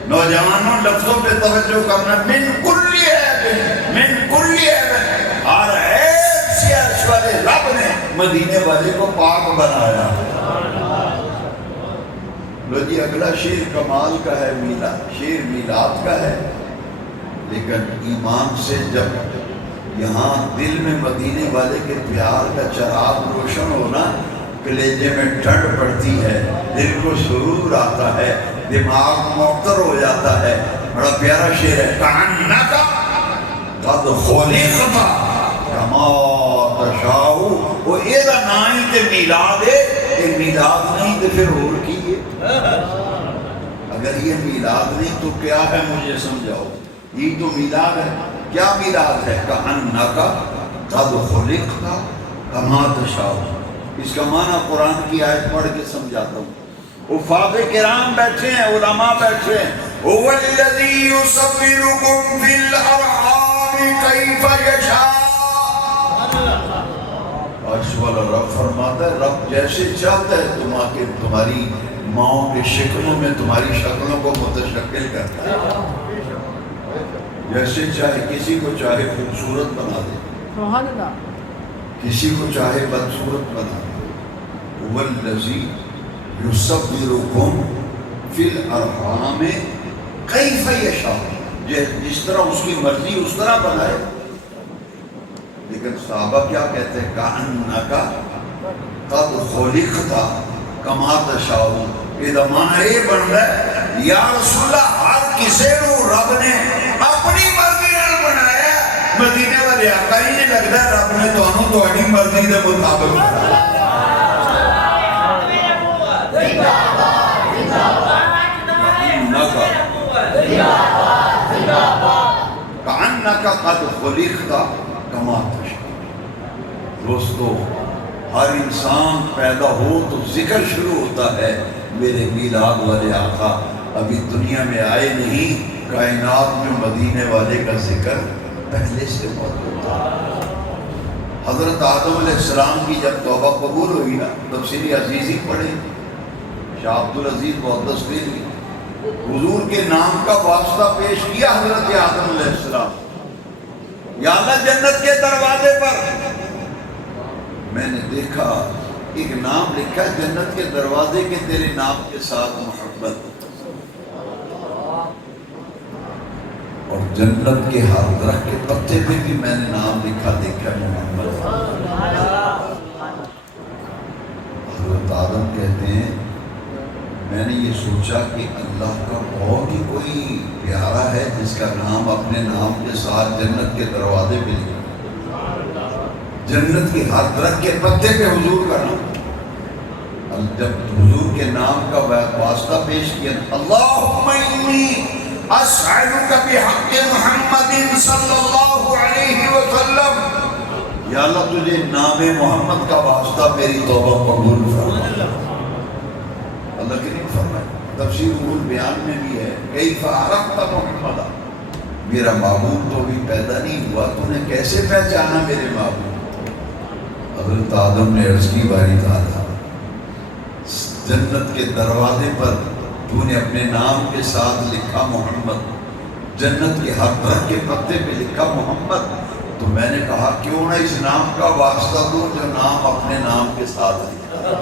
نوجوانوں لفظوں پہ توجہ کرنا، من کل عیب، من کل عیب، ہر عیب سے عرش والے رب نے مدینے والے کو پاک بنایا۔ لو جی اگلا شعر کمال کا ہے، شعر میلاد کا ہے، لیکن ایمان سے جب یہاں دل میں مدینے والے کے پیار کا چراغ روشن ہونا، کلیجے میں ٹھنڈ پڑتی ہے، دل کو سرور آتا ہے، دماغ معطر ہو جاتا ہے۔ بڑا پیارا شعر ہے، کأنک قد خلقت کما تشاء، وہ ایدہ نائی تے میلاد ہے، یہ میلاد نہیں تو پھر اور کی ہے؟ اگر یہ میلاد نہیں تو کیا ہے مجھے سمجھاؤ؟ یہ تو میلاد ہے، کیا میلاد ہے؟ کأنک قد خلقت کما تشاء، اس کا معنی قرآن کی آیت پڑھ کے سمجھاتا ہوں۔ حفاظ کرام بیٹھے ہیں، علماء بیٹھے ہیں، هو الذی یصورکم فی الارحام کیف یشاء، عرش والا رب فرماتا ہے رب جیسے چاہتا ہے تمہاری ماؤں کے شکلوں میں تمہاری شکلوں کو متشکل کرتا ہے، جیسے چاہے، کسی کو چاہے خوبصورت بنا دے، کسی کو چاہے بدصورت بنا دے۔ هو الذی یصورکم فی الارحام کیف یشاء، جس طرح اس کی مرضی اس طرح بنائے۔ لیکن صحابہ کیا کہتے ہیں؟ کأنک قد خلقت کما تشاء، یہ معنی یہ بن رہا ہے یا رسول اللہ ہر کسی کو رب نے اپنی مرضی نال بنایا، مدینے والے آقا ہی نہیں لگتا رب نے تانوں تہاڈی مرضی دے مطابق بنایا۔ کأنک قد خلقت کما تشاء۔ دوستو، ہر انسان پیدا ہو تو ذکر شروع ہوتا ہے میرے میلاد والے آقا ابھی دنیا میں آئے نہیں، کائنات میں مدینے والے کا ذکر پہلے سے موجود تھا۔ حضرت آدم علیہ السلام کی جب توبہ قبول ہوئی نا، تفسیر عزیزی پڑھی، شاہ عبدالعزیز محدث دہلوی، حضور کے نام کا واسطہ پیش کیا حضرت آدم علیہ السلام، یا اللہ جنت کے دروازے پر میں نے دیکھا ایک نام لکھا جنت کے دروازے کے تیرے نام کے ساتھ محبت، اور جنت کے ہر درخت کے پتے پہ بھی میں نے نام لکھا دیکھا محمد۔ حضرت آدم کہتے ہیں میں نے یہ سوچا کہ اللہ کا اور ہی کوئی پیارا ہے جس کا نام اپنے نام کے ساتھ جنت کے دروازے پہ لکھا، جنت کے ہر درخت کے پتے پہ حضور کا نام۔ جب حضور کے نام کا واسطہ پیش کیا، اللہم انی اسألک بحق محمد صلی اللہ علیہ وسلم، یا اللہ تجھے نام محمد کا واسطہ میری توبہ قبول فرما۔ اللہ کے نہیں فرمائے، تفسیر روح بیان میں بھی ہے، کیف عرفت محمد، میرا معبود تو بھی پیدا نہیں ہوا، تو نے کیسے پہچانا میرے معبود؟ حضرت آدم نے عرض کی باری تعالیٰ جنت کے دروازے پر تو نے اپنے نام کے ساتھ لکھا محمد، جنت کے ہر درخت کے پتے پہ لکھا محمد، تو میں نے کہا کیوں نہ اس نام کا واسطہ دوں جو نام اپنے نام کے ساتھ لکھا۔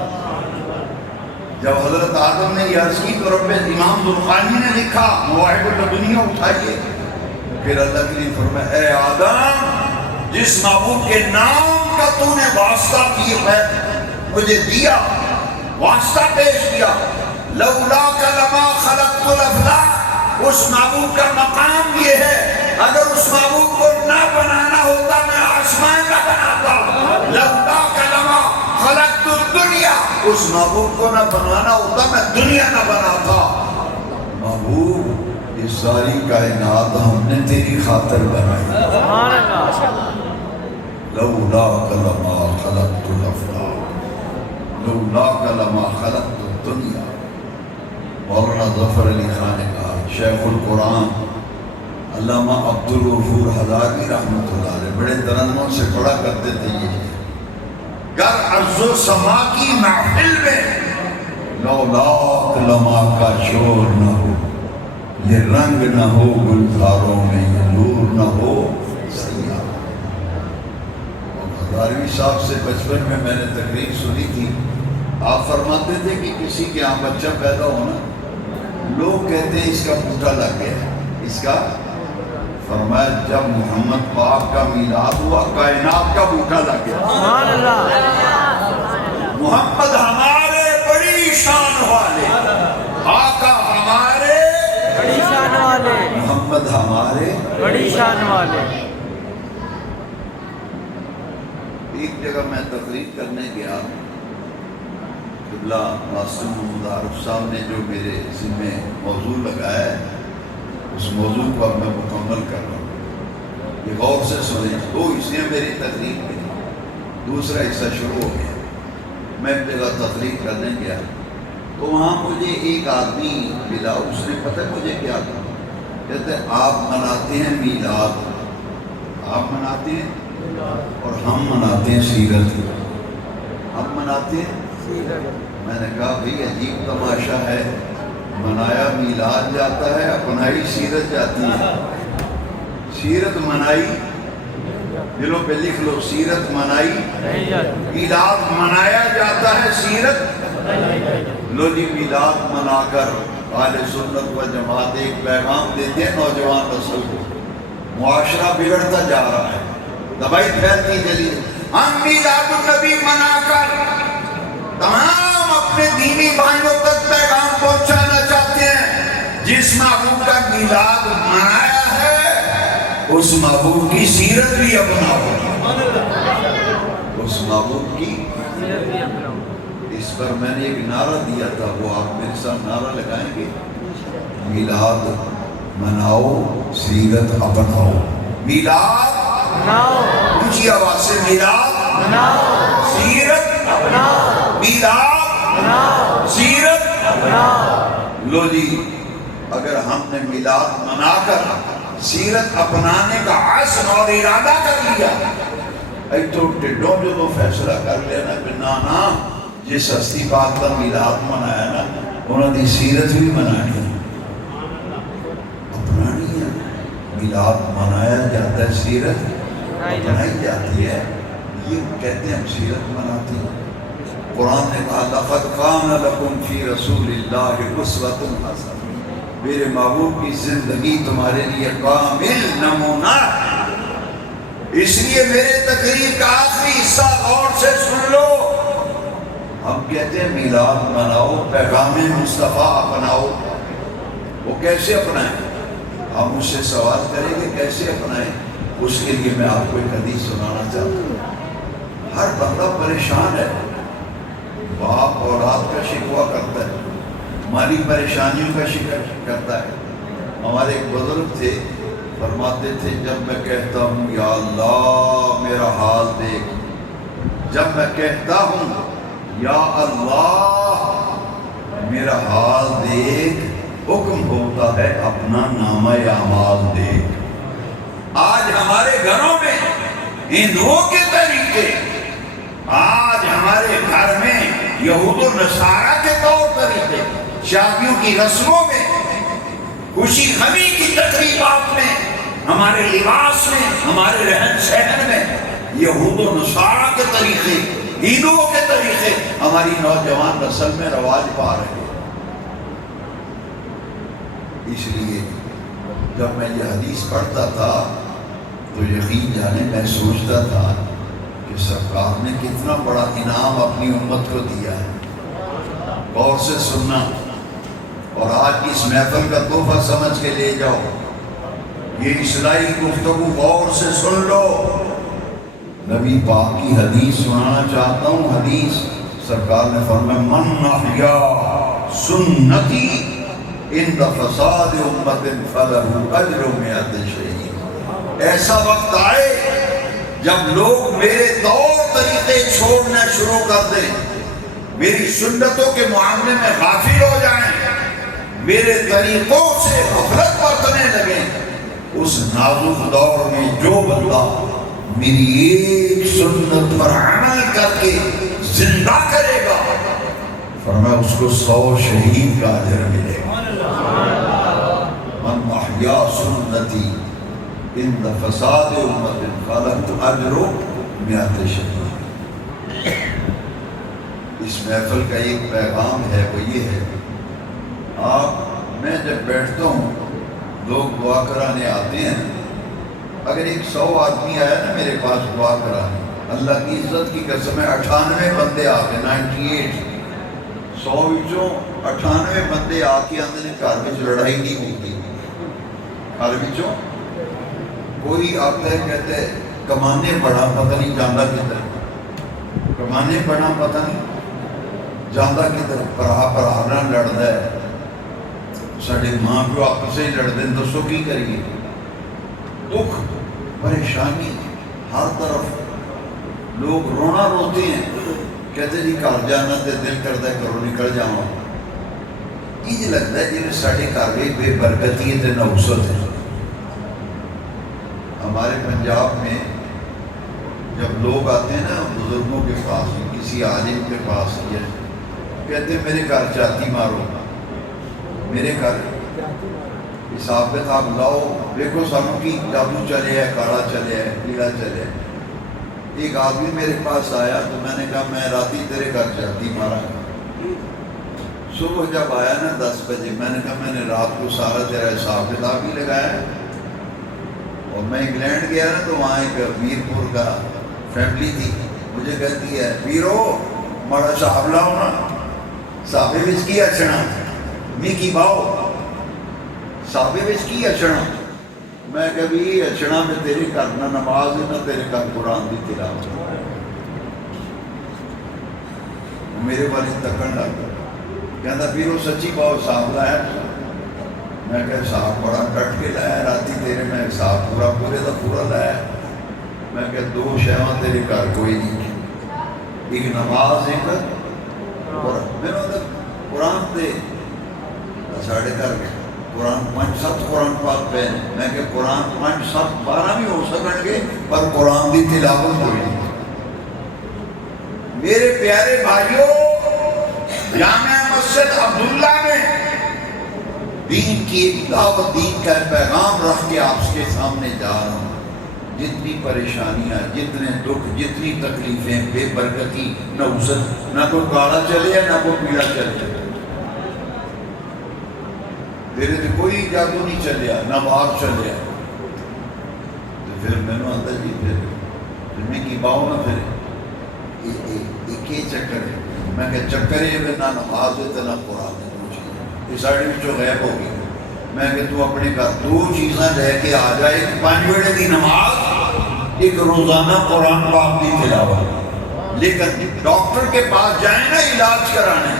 جب حضرت آدم نے یہ عرض کی تو رب امام ذوالفقار نے لکھا مواہب اللدنیہ اٹھائیے، پھر اللہ کے لیے فرمایا اے آدم جس معبود کے نام کا تو نے واسطہ کیا مجھے دیا، واسطہ پیش کیا، لولاک لما خلقت الافلاک، اس معبود کا مقام یہ ہے اگر اس معبود کو نہ بنانا ہوتا میں آسمان نہ بناتا، لولاک لما خلقت الدنیا، اس معبود کو نہ بنانا ہوتا میں دنیا نہ بناتا۔ محبوب یہ ساری کائنات ہم نے تیری خاطر بنائی، لولاک لما خلقت الافلاک، لولاک لما خلقت الدنیا۔ مولانا ظفر علی خان نے کہا، شیخ القرآن علامہ عبدالغفور ہزاروی رحمۃ اللہ علیہ بڑے ترنم سے پڑھا کرتے تھے یہ گر ارض و سما کی محفل میں لولاک لما کا شور نہ ہو، یہ رنگ نہ ہو گلزاروں میں، یہ نور نہ ہو سیاہ۔ ہزاروی صاحب سے بچپن میں نے تقریر سنی تھی، آپ فرماتے تھے کہ کسی کے یہاں بچہ پیدا ہونا لوگ کہتے ہیں اس کا پوٹا لگ گیا، اس کا، فرمایا جب محمد پاک کا میلاد ہوا کائنات کا پوٹا لگ گیا۔ محمد ہمارے بڑی شان والے، آقا ہمارے بڑی شان والے، محمد ہمارے بڑی شان والے۔ ایک جگہ میں تقریر کرنے گیا، قبلہ ماسٹر محمد عارف صاحب نے جو میرے ذمہ موضوع لگایا ہے اس موضوع کو اب میں مکمل کر رہا ہوں، یہ غور سے سنیں، دو حصے میری تقریر میں، دوسرا حصہ شروع ہو گیا۔ میں ایک جگہ تقریر کرنے گیا تو وہاں مجھے ایک آدمی ملا، اس نے پتہ مجھے کیا کہا، کہتے ہیں آپ مناتے ہیں میلاد، آپ مناتے ہیں اور ہم مناتے ہیں سیرت، ہم مناتے ہیں سیرت۔ میں نے کہا بھئی عجیب تماشا ہے، منایا میلاد جاتا ہے، اپنائی سیرت جاتی ہے۔ سیرت منائی، دلوں پہ لکھ لو، سیرت منائی، میلاد منایا جاتا ہے، سیرت۔ لو جی میلاد منا کر اہل سنت و جماعت ایک پیغام دیتے ہیں نوجوان نسل کو، معاشرہ بگڑتا جا رہا ہے، دبائی پھیلتی چلی، ہم میلاد النبی منا کر تمام اپنے دینی بھائیوں تک پیغام پہنچانا چاہتے ہیں۔ جس محبوب کا میلاد منایا ہے اس محبوب کی سیرت بھی اپناؤ، اس محبوب کی سیرت بھی اپناؤ۔ اس پر میں نے ایک نعرہ دیا تھا، وہ آپ میرے ساتھ نعرہ لگائیں گے، میلاد مناؤ سیرت اپناؤ، میلاد مناؤ، اونچی آواز سے میلاد مناؤ سیرت اپناؤ، میلاد مناؤ سیرت اپناؤ۔ لو جی اگر ہم نے میلاد منا کر سیرت اپنانے کا عزم اور ارادہ کر لیا، ایتو ٹڈوں جو تو فیصلہ کر لینا کہ نا جس ہستی پاک کا میلاد منایا نا انہوں نے سیرت بھی منانی ہے، اپنانی ہے۔ میلاد منایا جاتا ہے، سیرت منائی جاتی ہے، یہ کہتے ہیں ہم سیرت مناتے ہیں۔ قرآن نے کہا لَقَدْ كَانَ لَكُمْ فِي رَسُولِ اللَّهِ أُسْوَةٌ حَسَنَةٌ، میرے محبوب کی زندگی تمہارے لیے کامل نمونہ ہے، اس لیے میرے تقریر کا آخری حصہ غور سے سن لو۔ ہم کہتے ہیں میلاد مناؤ، پیغام مصطفیٰ اپناؤ، وہ کیسے اپنائیں؟ ہم مجھ سے سوال کریں گے کیسے اپنائیں؟ اس کے لیے میں آپ کو ایک حدیث سنانا چاہتا ہوں۔ ہر بندہ پریشان ہے، باپ اولاد کا شکوہ کرتا ہے، مالی پریشانیوں کا شکر کرتا ہے۔ ہمارے ایک بزرگ تھے، فرماتے تھے جب میں کہتا ہوں یا اللہ میرا حال دیکھ، جب میں کہتا ہوں یا اللہ میرا حال دیکھ، حکم ہوتا ہے اپنا نامہ اعمال دیکھ۔ آج ہمارے گھروں میں ہندوؤں کے طریقے، آج ہمارے گھر میں یہود و نصارہ کے طور طریقے، شادیوں کی رسموں میں، خوشی غمی کی تقریبات میں، ہمارے لباس میں، ہمارے رہن سہن میں یہود و نصارہ کے طریقے، ہندوؤں کے طریقے ہماری نوجوان نسل میں رواج پا رہے ہیں۔ اس لیے جب میں یہ حدیث پڑھتا تھا تو یقین جانے میں سوچتا تھا کہ سرکار نے کتنا بڑا انعام اپنی امت کو دیا ہے۔ غور سے سننا اور آج کی اس محفل کا تحفہ سمجھ کے لے جاؤ۔ یہ اصلاحی گفتگو غور سے سن لو۔ نبی پاک کی حدیث سنانا چاہتا ہوں۔ حدیث سرکار نے فرمایا من احیا سنتی عند فساد امت فلہ اجر مئۃ شہید۔ ایسا وقت آئے جب لوگ میرے طور طریقے چھوڑنا شروع کر دیں، میری سنتوں کے معاملے میں غافل ہو جائیں، میرے طریقوں سے غفلت برتنے لگیں، اس نازک دور میں جو بندہ میری ایک سنت پر عمل کر کے زندہ کرے گا، فرمایا اس کو 100 شہید کا اجر ملے گا۔ من احیا سنتی عند فساد امت فلہ اجر مئۃ شہید۔ اس محفل کا ایک پیغام ہے، وہ یہ ہے، میں جب بیٹھتا ہوں لوگ دعا کرانے آتے ہیں، اگر 100 آدمی آیا نا میرے پاس دعا کرانے، اللہ کی عزت کی قسم ہے 98 بندے آ کے 98 100 وچوں 98 بندے آ کے آتے ہیں گھر میں لڑائی نہیں ہوتی۔ گھر وچوں کوئی آتا ہے کہتے ہے کمانے بڑا پتہ نہیں جانا کدھر، کمانے بڑا پتہ نہیں جانا کدھر، برا نہ لڑتا ہے، ساڑھے ماں پیو آپس سے لڑتے ہیں، دسو کی کریے؟ دکھ پریشانی ہر طرف، لوگ رونا روتے ہیں، کہتے جی گھر جانا تے دل کرتا ہے گھروں نکل جاؤں۔ یہ لگتا ہے جی ساڑھے گھر میں بے برکتی ہے تے نحوست ہے۔ ہمارے پنجاب میں جب لوگ آتے ہیں نا بزرگوں کے پاس، کسی عالم کے پاس، کہتے ہیں میرے گھر چاتی مارو، میرے گھر حساب کتاب لاؤ، دیکھو سانوں کی جادو چلے ہے، کالا چلے ہے، پیلا چلے ہے۔ ایک آدمی میرے پاس آیا تو میں نے کہا میں راتی تیرے گھر چاتی مارا۔ صبح جب آیا نا 10 بجے، میں نے کہا میں نے رات کو سارا تیرا حساب کتاب ہی لگایا ہے۔ اور میں انگلینڈ گیا نا تو وہاں ایک میرپور کا فیملی تھی، مجھے کہتی ہے پیرو ماڑا صاحب لاؤ نا، صاحبے بچ کی اچھنا می کی باؤ، صاحبے بچ کی اچھنا۔ میں کبھی اچھنا میں تیرے گھر نہ نماز نہ تیرے گھر قرآن دی تلاوت۔ میرے والد تکن لگ کہتا پیرو سچی باؤ صاحب لایا؟ میں کہا صاحب بڑا کٹ کے لایا، راتی تیرے میں صاحب پورا پورے دا پورا لایا۔ میں کہا 2 شیواں تیرے گھر کوئی نہیں، ایک نماز ایک قرآن۔ میرا قرآن دے ساڑھے گھر قرآن 5-7 قرآن پاک پہ، میں کہ قرآن 5-7 12 بھی ہو سکن گے پر قرآن دی تلاوت ہوئی نہیں۔ میرے پیارے بھائیوں، جامع مسجد عبداللہ میں دین کی ایک دعوت، دین کا پیغام رکھ کے آپ کے سامنے جا رہا ہوں۔ جتنی پریشانیاں، جتنے دکھ، جتنی تکلیفیں، بے برکتی، نہ کوئی کالا چلے نہ کوئی پیلا چلے۔ میرے تو کوئی جادو نہیں چلیا، نہ باہر چلیا۔ تو پھر میں نے آتا جی پھر میں کی باؤ نہ پھر ایک ہی چکر ہے۔ میں کہ چکر ہے نہ نماز ہے نہ قرآن ہے، دو چیزیں یہ ساڑھے بچوں غیب ہوگی۔ میں کہ تو اپنے گھر دو چیزاں لے کے آ جائے، ایک 5 ویلے دی نماز، ایک روزانہ قرآن پاک کی تلاوت۔ لیکن ڈاکٹر کے پاس جائیں نا علاج کرانے،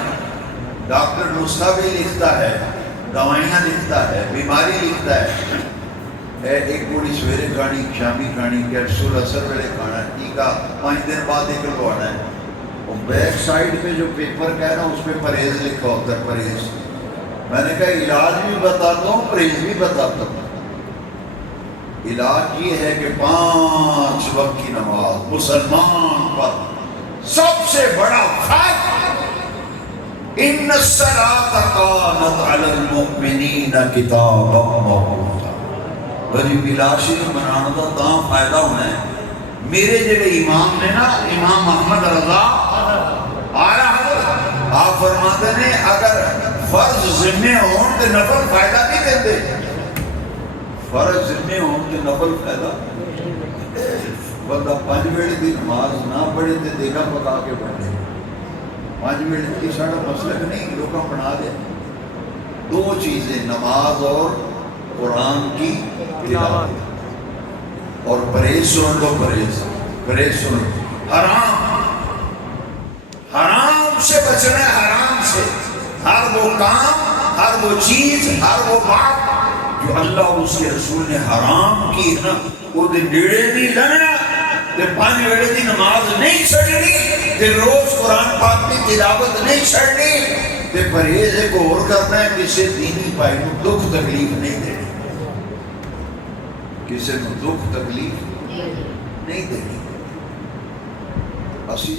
ڈاکٹر نسخہ بھی لکھتا ہے، دوائیاں لکھتا ہے، بیماری لکھتا ہے، ایک گولی سویرے کھانی، شامی کھانی، کیپسول اثر ویلے کھانا، ٹیکا 5 دن بعد ایک لگوانا ہے۔ اور بیک سائڈ پہ جو پیپر کہہ رہا ہوں اس پہ پرہیز لکھا ہوتا ہے، پرہیز۔ میں نے کہا علاج بھی بتاتا ہوں، پرہیز بھی بتاتا ہوں۔ علاج یہ ہے کہ 5 وقت کی نماز مسلمان پر سب سے بڑا فرض، ان الصلاۃ کانت علی المؤمنین کتابا موقوتا۔ غریب علاج منانا دا تاں فائدہ ہونا ہے۔ میرے جڑے امام نے نا، امام احمد رضا آیا، آپ فرماتے ہیں اگر فرض ذمے ہون تے نفل فائدہ نہیں دیندے، فرض ذمے ہون تے نفل فائدہ۔ بندہ 5 ویلے دی نماز نہ پڑھے تے دیکھا پکا کے پڑھے، 5 ویلے کی ساڑھا مسلک نہیں، لوگاں بنا دے۔ 2 چیزیں، نماز اور قرآن کی تلاوت۔ اور پرہیز سن لو، پرہیز سن لو، حرام سے بچنا ہے، حرام سے۔ ہر وہ کام، ہر وہ چیز، ہر وہ بات جو اللہ اور اس کے رسول نے حرام کی ہے نا، وہ دے نیڑے نہیں لگنا، تے 5 ویلے دی نماز نہیں چھڑنی، تے روز قرآن پاک کی تلاوت نہیں چھڑنی، تے پرہیز ایک اور کرنا ہے، کسی دینی بھائی کو دکھ تکلیف نہیں دینی، کسی کو دکھ تکلیف نہیں دینی۔ اسی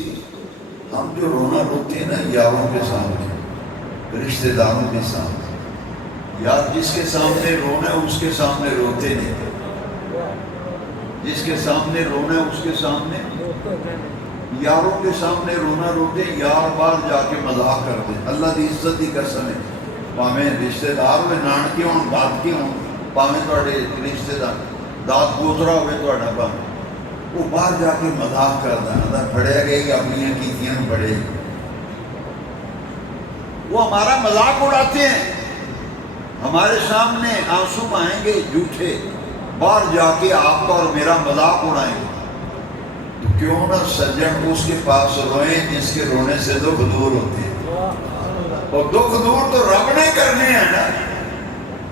ہم جو رونا روتے ہیں نا یاروں کے سامنے، رشتہ داروں کے سامنے، یار جس کے سامنے رونا ہے اس کے سامنے روتے نہیں، جس کے سامنے رونا ہے اس کے سامنے، یاروں کے سامنے رونا روتے، یار بار جا کے مذاق کرتے۔ اللہ دی عزت دی قسم ہے، پاویں رشتہ دار ہوئے، نانکے ہون، دادکے ہون، پاویں تواڈے رشتہ دار داد پوترا ہوئے تواڈا، پاویں وہ باہر جا کے مذاق کرتا ہے، پڑھیا گئی اپنی کیتیاں پڑھے، وہ ہمارا مذاق اڑاتے ہیں، ہمارے سامنے آنسو آئیں گے جھوٹے، باہر جا کے آپ کا اور میرا مذاق اڑائیں گے۔ تو کیوں نہ سجن اس کے پاس روئیں جس کے رونے سے دکھ دور ہوتے ہیں، اور دکھ دور تو رب نے کرنے ہیں نا،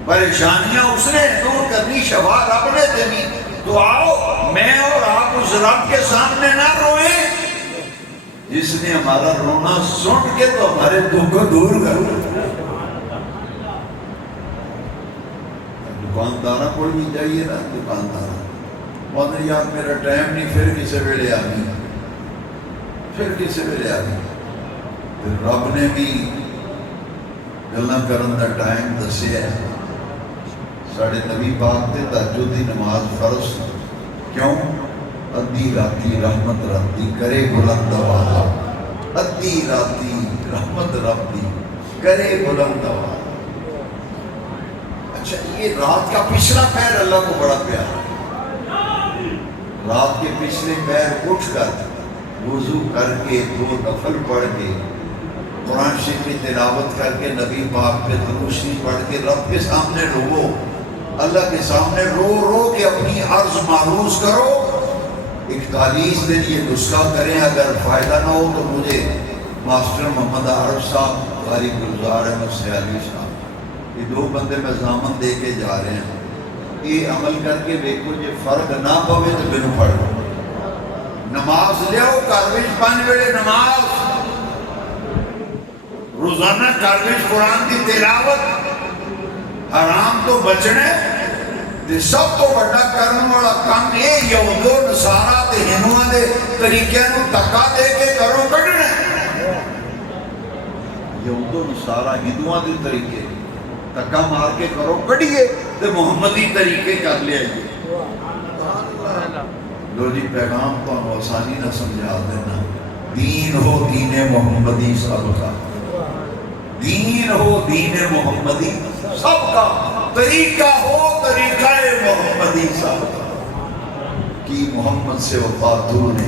پریشانیاں اس نے دور کرنی، شفا رب نے دینی۔ تو آؤ میں اور آپ اس رب کے سامنے نہ روئیں جس نے ہمارا رونا سن کے تو ہمارے دکھ کو دور کر۔ دکاندارہ کو بھی چاہیے نا، دکاندارہ مطلب یار میرا ٹائم نہیں، پھر کسے ویلے آ گئی، پھر کسے ویلے آ گئی۔ پھر رب نے بھی گلاں کرن دا ٹائم دسیا ہے۔ ساڑھے نبی پاک تے تہجد دی نماز فرض کیوں؟ ادھی راتی رحمت رب دی کرے بلند آواز، ادھی راتی رحمت رب دی کرے بلند آواز۔ اچھا یہ رات کا پچھلا پیر اللہ کو بڑا پیارا، رات کے پچھلے پیر اٹھ کر وضو کر کے 2 نفل پڑھ کے قرآن شریف کی تلاوت کر کے نبی پاک پہ درود شریف پڑھ کے رب کے سامنے رو، اللہ کے سامنے رو رو کے اپنی عرض معروض کرو۔ 41 دن یہ نسخہ کریں، اگر فائدہ نہ ہو تو مجھے ماسٹر محمد عارف صاحب، قاری گلزار احمد سیالی صاحب، یہ 2 بندے میں ضامن دے کے جا رہے ہیں، یہ عمل کر کے دیکھو جی فرق نہ پوے تو میرے پڑھو۔ نماز لیاؤ گھر وچ 5 ویلے نماز، روزانہ گھر وچ قرآن کی تلاوت، حرام تو بچنے تے سب تو بڑا کرن والا کام یہ یہود و نصارا تے ہندوؤں دے طریقے نو دھکا دے کے کرو کڈنا، یہود و نصارا ہندوؤں دے طریقے دھکا مار کے کرو کڈیے تے محمدی طریقے کر لیا جی۔ لو جی پیغام تو آسانی نہ سمجھا دینا، دین ہو دین محمدی سب کا، دین ہو دین محمدی، سب کا طریقہ ہو طریقہ محمدی، سب کی محمد سے وفا تو نے،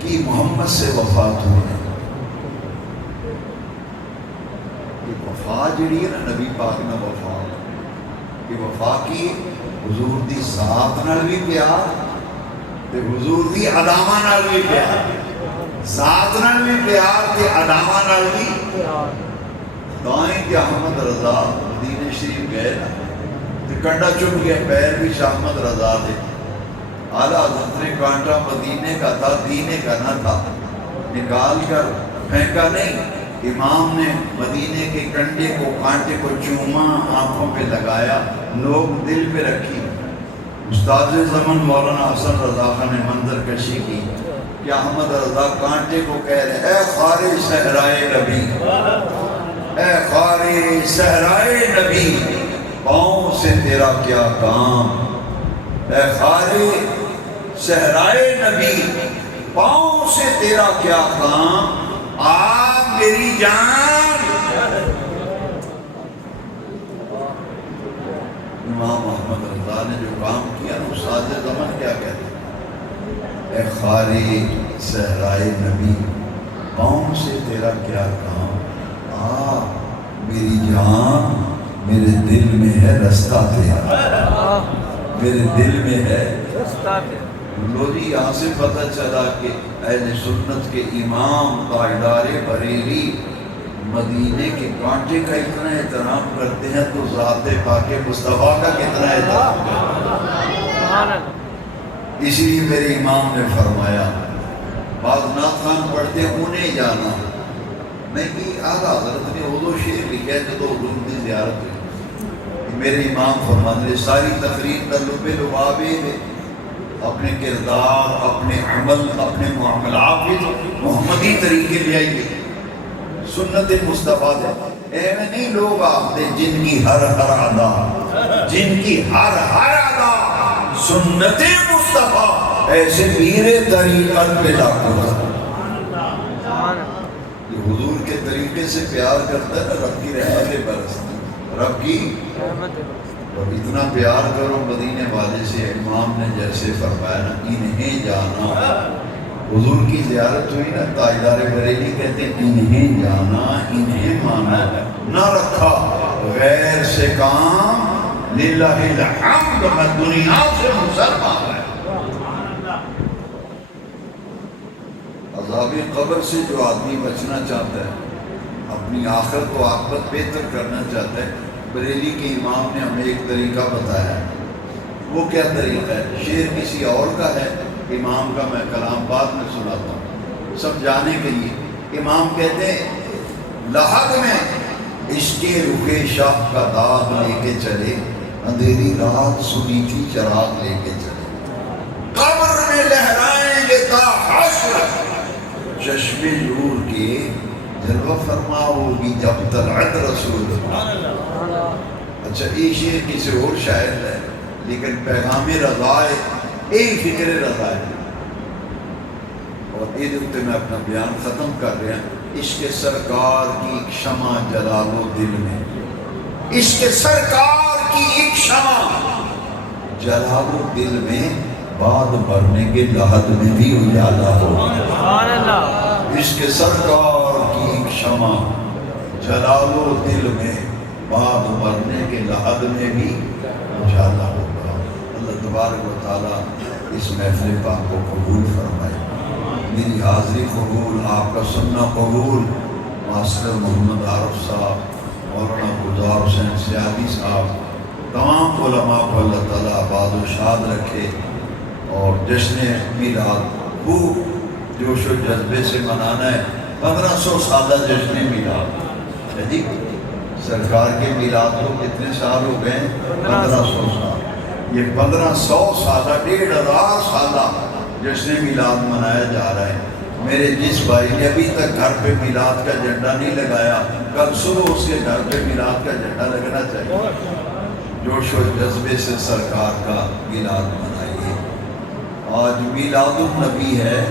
کی محمد سے وفا تو نے۔ یہ وفا جڑی ہے نا نبی پاک نہ وفا، یہ وفا کی حضور دی ذات نال بھی پیار تے حضور دی علامہ نال بھی پیار، ذات نال بھی پیار تے علامہ نال بھی پیار۔ دائیں کہ احمد رضا مدینہ شریف گئے نا تے کنڈا چپ گیا، پیر بھی احمد رضا دے۔ اعلیٰ حضرت نے کانٹا مدینے کا تھا، دینے کا نہ تھا، نکال کر پھینکا نہیں، امام نے مدینے کے کنڈے کو کانٹے کو چوما، آنکھوں پہ لگایا، لوگ دل پہ رکھی۔ استاد زمن مولانا حسن رضا خان نے منظر کشی کی کہ احمد رضا کانٹے کو کہہ رہے اے خارج صحرائے نبی، اے خارج صحرائے نبی، پاؤں سے تیرا کیا کام، اے خارج صحرائے نبی، پاؤں سے تیرا کیا کام، آپ میری جان۔ امام احمد رضا نے جو کام کیا نا، استاد زمن کیا کہتے ہیں، اے خارج صحرائے نبی، پاؤں سے تیرا کیا کام، میری جان، میرے دل میں ہے رستہ تیرا، میرے دل میں ہے رستہ تیرا۔ لو جی یہاں سے پتہ چلا کہ اہل سنت کے امام تاجدار بریلی مدینے کے کانٹے کا اتنا احترام کرتے ہیں تو ذات پاک مصطفیٰ کا کتنا احترام کرتے ہیں۔ اسی لیے میرے امام نے فرمایا، بعض نعت خوان پڑھتے ہیں انہیں جانا، میں کہ اعلیٰ حضرت نے اردو شعر لکھا ہے جو حضور کی زیارت ہے۔ میرے امام فرماتے ہیں ساری تقریر تلب لبابے ہے، اپنے کردار، اپنے عمل، اپنے معاملات میں محمدی طریقے لے آئیے، سنت مصطفیٰ دے۔ ایویں نہیں لوگ آتے جن کی ہر ہر ادا، جن کی ہر ہر ادا سنت مصطفیٰ، ایسے میرے طریقت پہ لاکھوں حضور کے طریقے سے پیار کرتا ہے نا، رب کی رحمتیں برستی، رب کی اور اتنا پیار کرو مدینے والے سے۔ امام نے جیسے فرمایا نا، انہیں جانا، حضور کی زیارت ہوئی نا، تاجدار بریلی کہتے ہیں انہیں جانا، انہیں مانا، نہ رکھا غیر سے کام، للہ الحمد میں دنیا سے مسلمان ہے۔ عذاب قبر سے جو آدمی بچنا چاہتا ہے، اپنی آخرت و عاقبت بہتر کرنا چاہتا ہے، بریلی کے امام نے ہمیں ایک طریقہ بتایا ہے۔ وہ کیا طریقہ ہے؟ شعر کسی اور کا ہے، امام کا میں کلام بعد میں سناتا ہوں سمجھانے کے لیے۔ امام کہتے ہیں لحد میں عشق رخ شاہ کا داغ لے کے چلے، اندھیری رات سنیچی چراغ لے کے چلے، قبر میں لہرائیں گے تا حشر، چشم نور کے جلوہ فرما ہوگی جب طلعت رسول اللہ۔ اچھا یہ شعر کسی اور شاعر ہے، لیکن پیغام رضا ہے، یہی فکر رضا ہے۔ اور یہ میں اپنا بیان ختم کر رہا ہوں۔ عشق سرکار کی ایک شمع جلا لو دل میں، عشق سرکار کی ایک شمع جلا لو دل میں، بعد مرنے کے لحد میں بھی اجالا ہو۔ عشق سرکار کی ایک شمع جلا لو دل میں، بعد مرنے کے لحد میں بھی اجالا ہوگا۔ اللہ تبارک و تعالیٰ اس محفل پاک کو قبول فرمائے، میری حاضری قبول، آپ کا سننا قبول۔ ماسٹر محمد عارف صاحب، مولانا گلزار حسین سیادی صاحب، تمام علماء کو اللہ تعالیٰ آباد و شاد رکھے، اور جشن میلاد خوب جوش و جذبے سے منانا ہے۔ 1500 سالہ جشن میلاد ہے جی، سرکار کے میلاد کو کتنے سال ہو گئے؟ 1500 سال۔ یہ 1500 سالہ، 1500 سالہ جشن میلاد منایا جا رہا ہے۔ میرے جس بھائی نے ابھی تک گھر پہ میلاد کا جھنڈا نہیں لگایا، کل صبح اس کے گھر پہ میلاد کا جھنڈا لگنا چاہیے۔ جوش و جذبے سے سرکار کا میلاد منائیے۔ آج میلاد النبی ہے،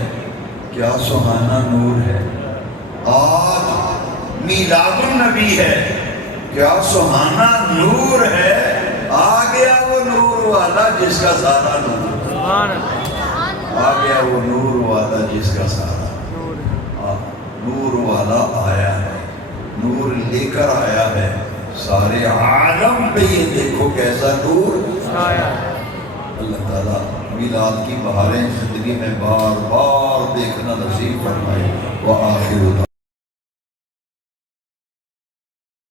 کیا سہانا نور ہے۔ آج میلاد النبی ہے، کیا سہانا نور ہے، آ گیا وہ نور والا جس کا سارا نور، آ گیا وہ نور والا جس کا سارا نور والا آیا ہے، نور لے کر آیا ہے سارے عالم پہ، یہ دیکھو کیسا نور آیا ہے۔ اللہ تعالیٰ میلاد کی بہاریں زندگی میں بار بار دیکھنا نصیب فرمائے۔ وآخر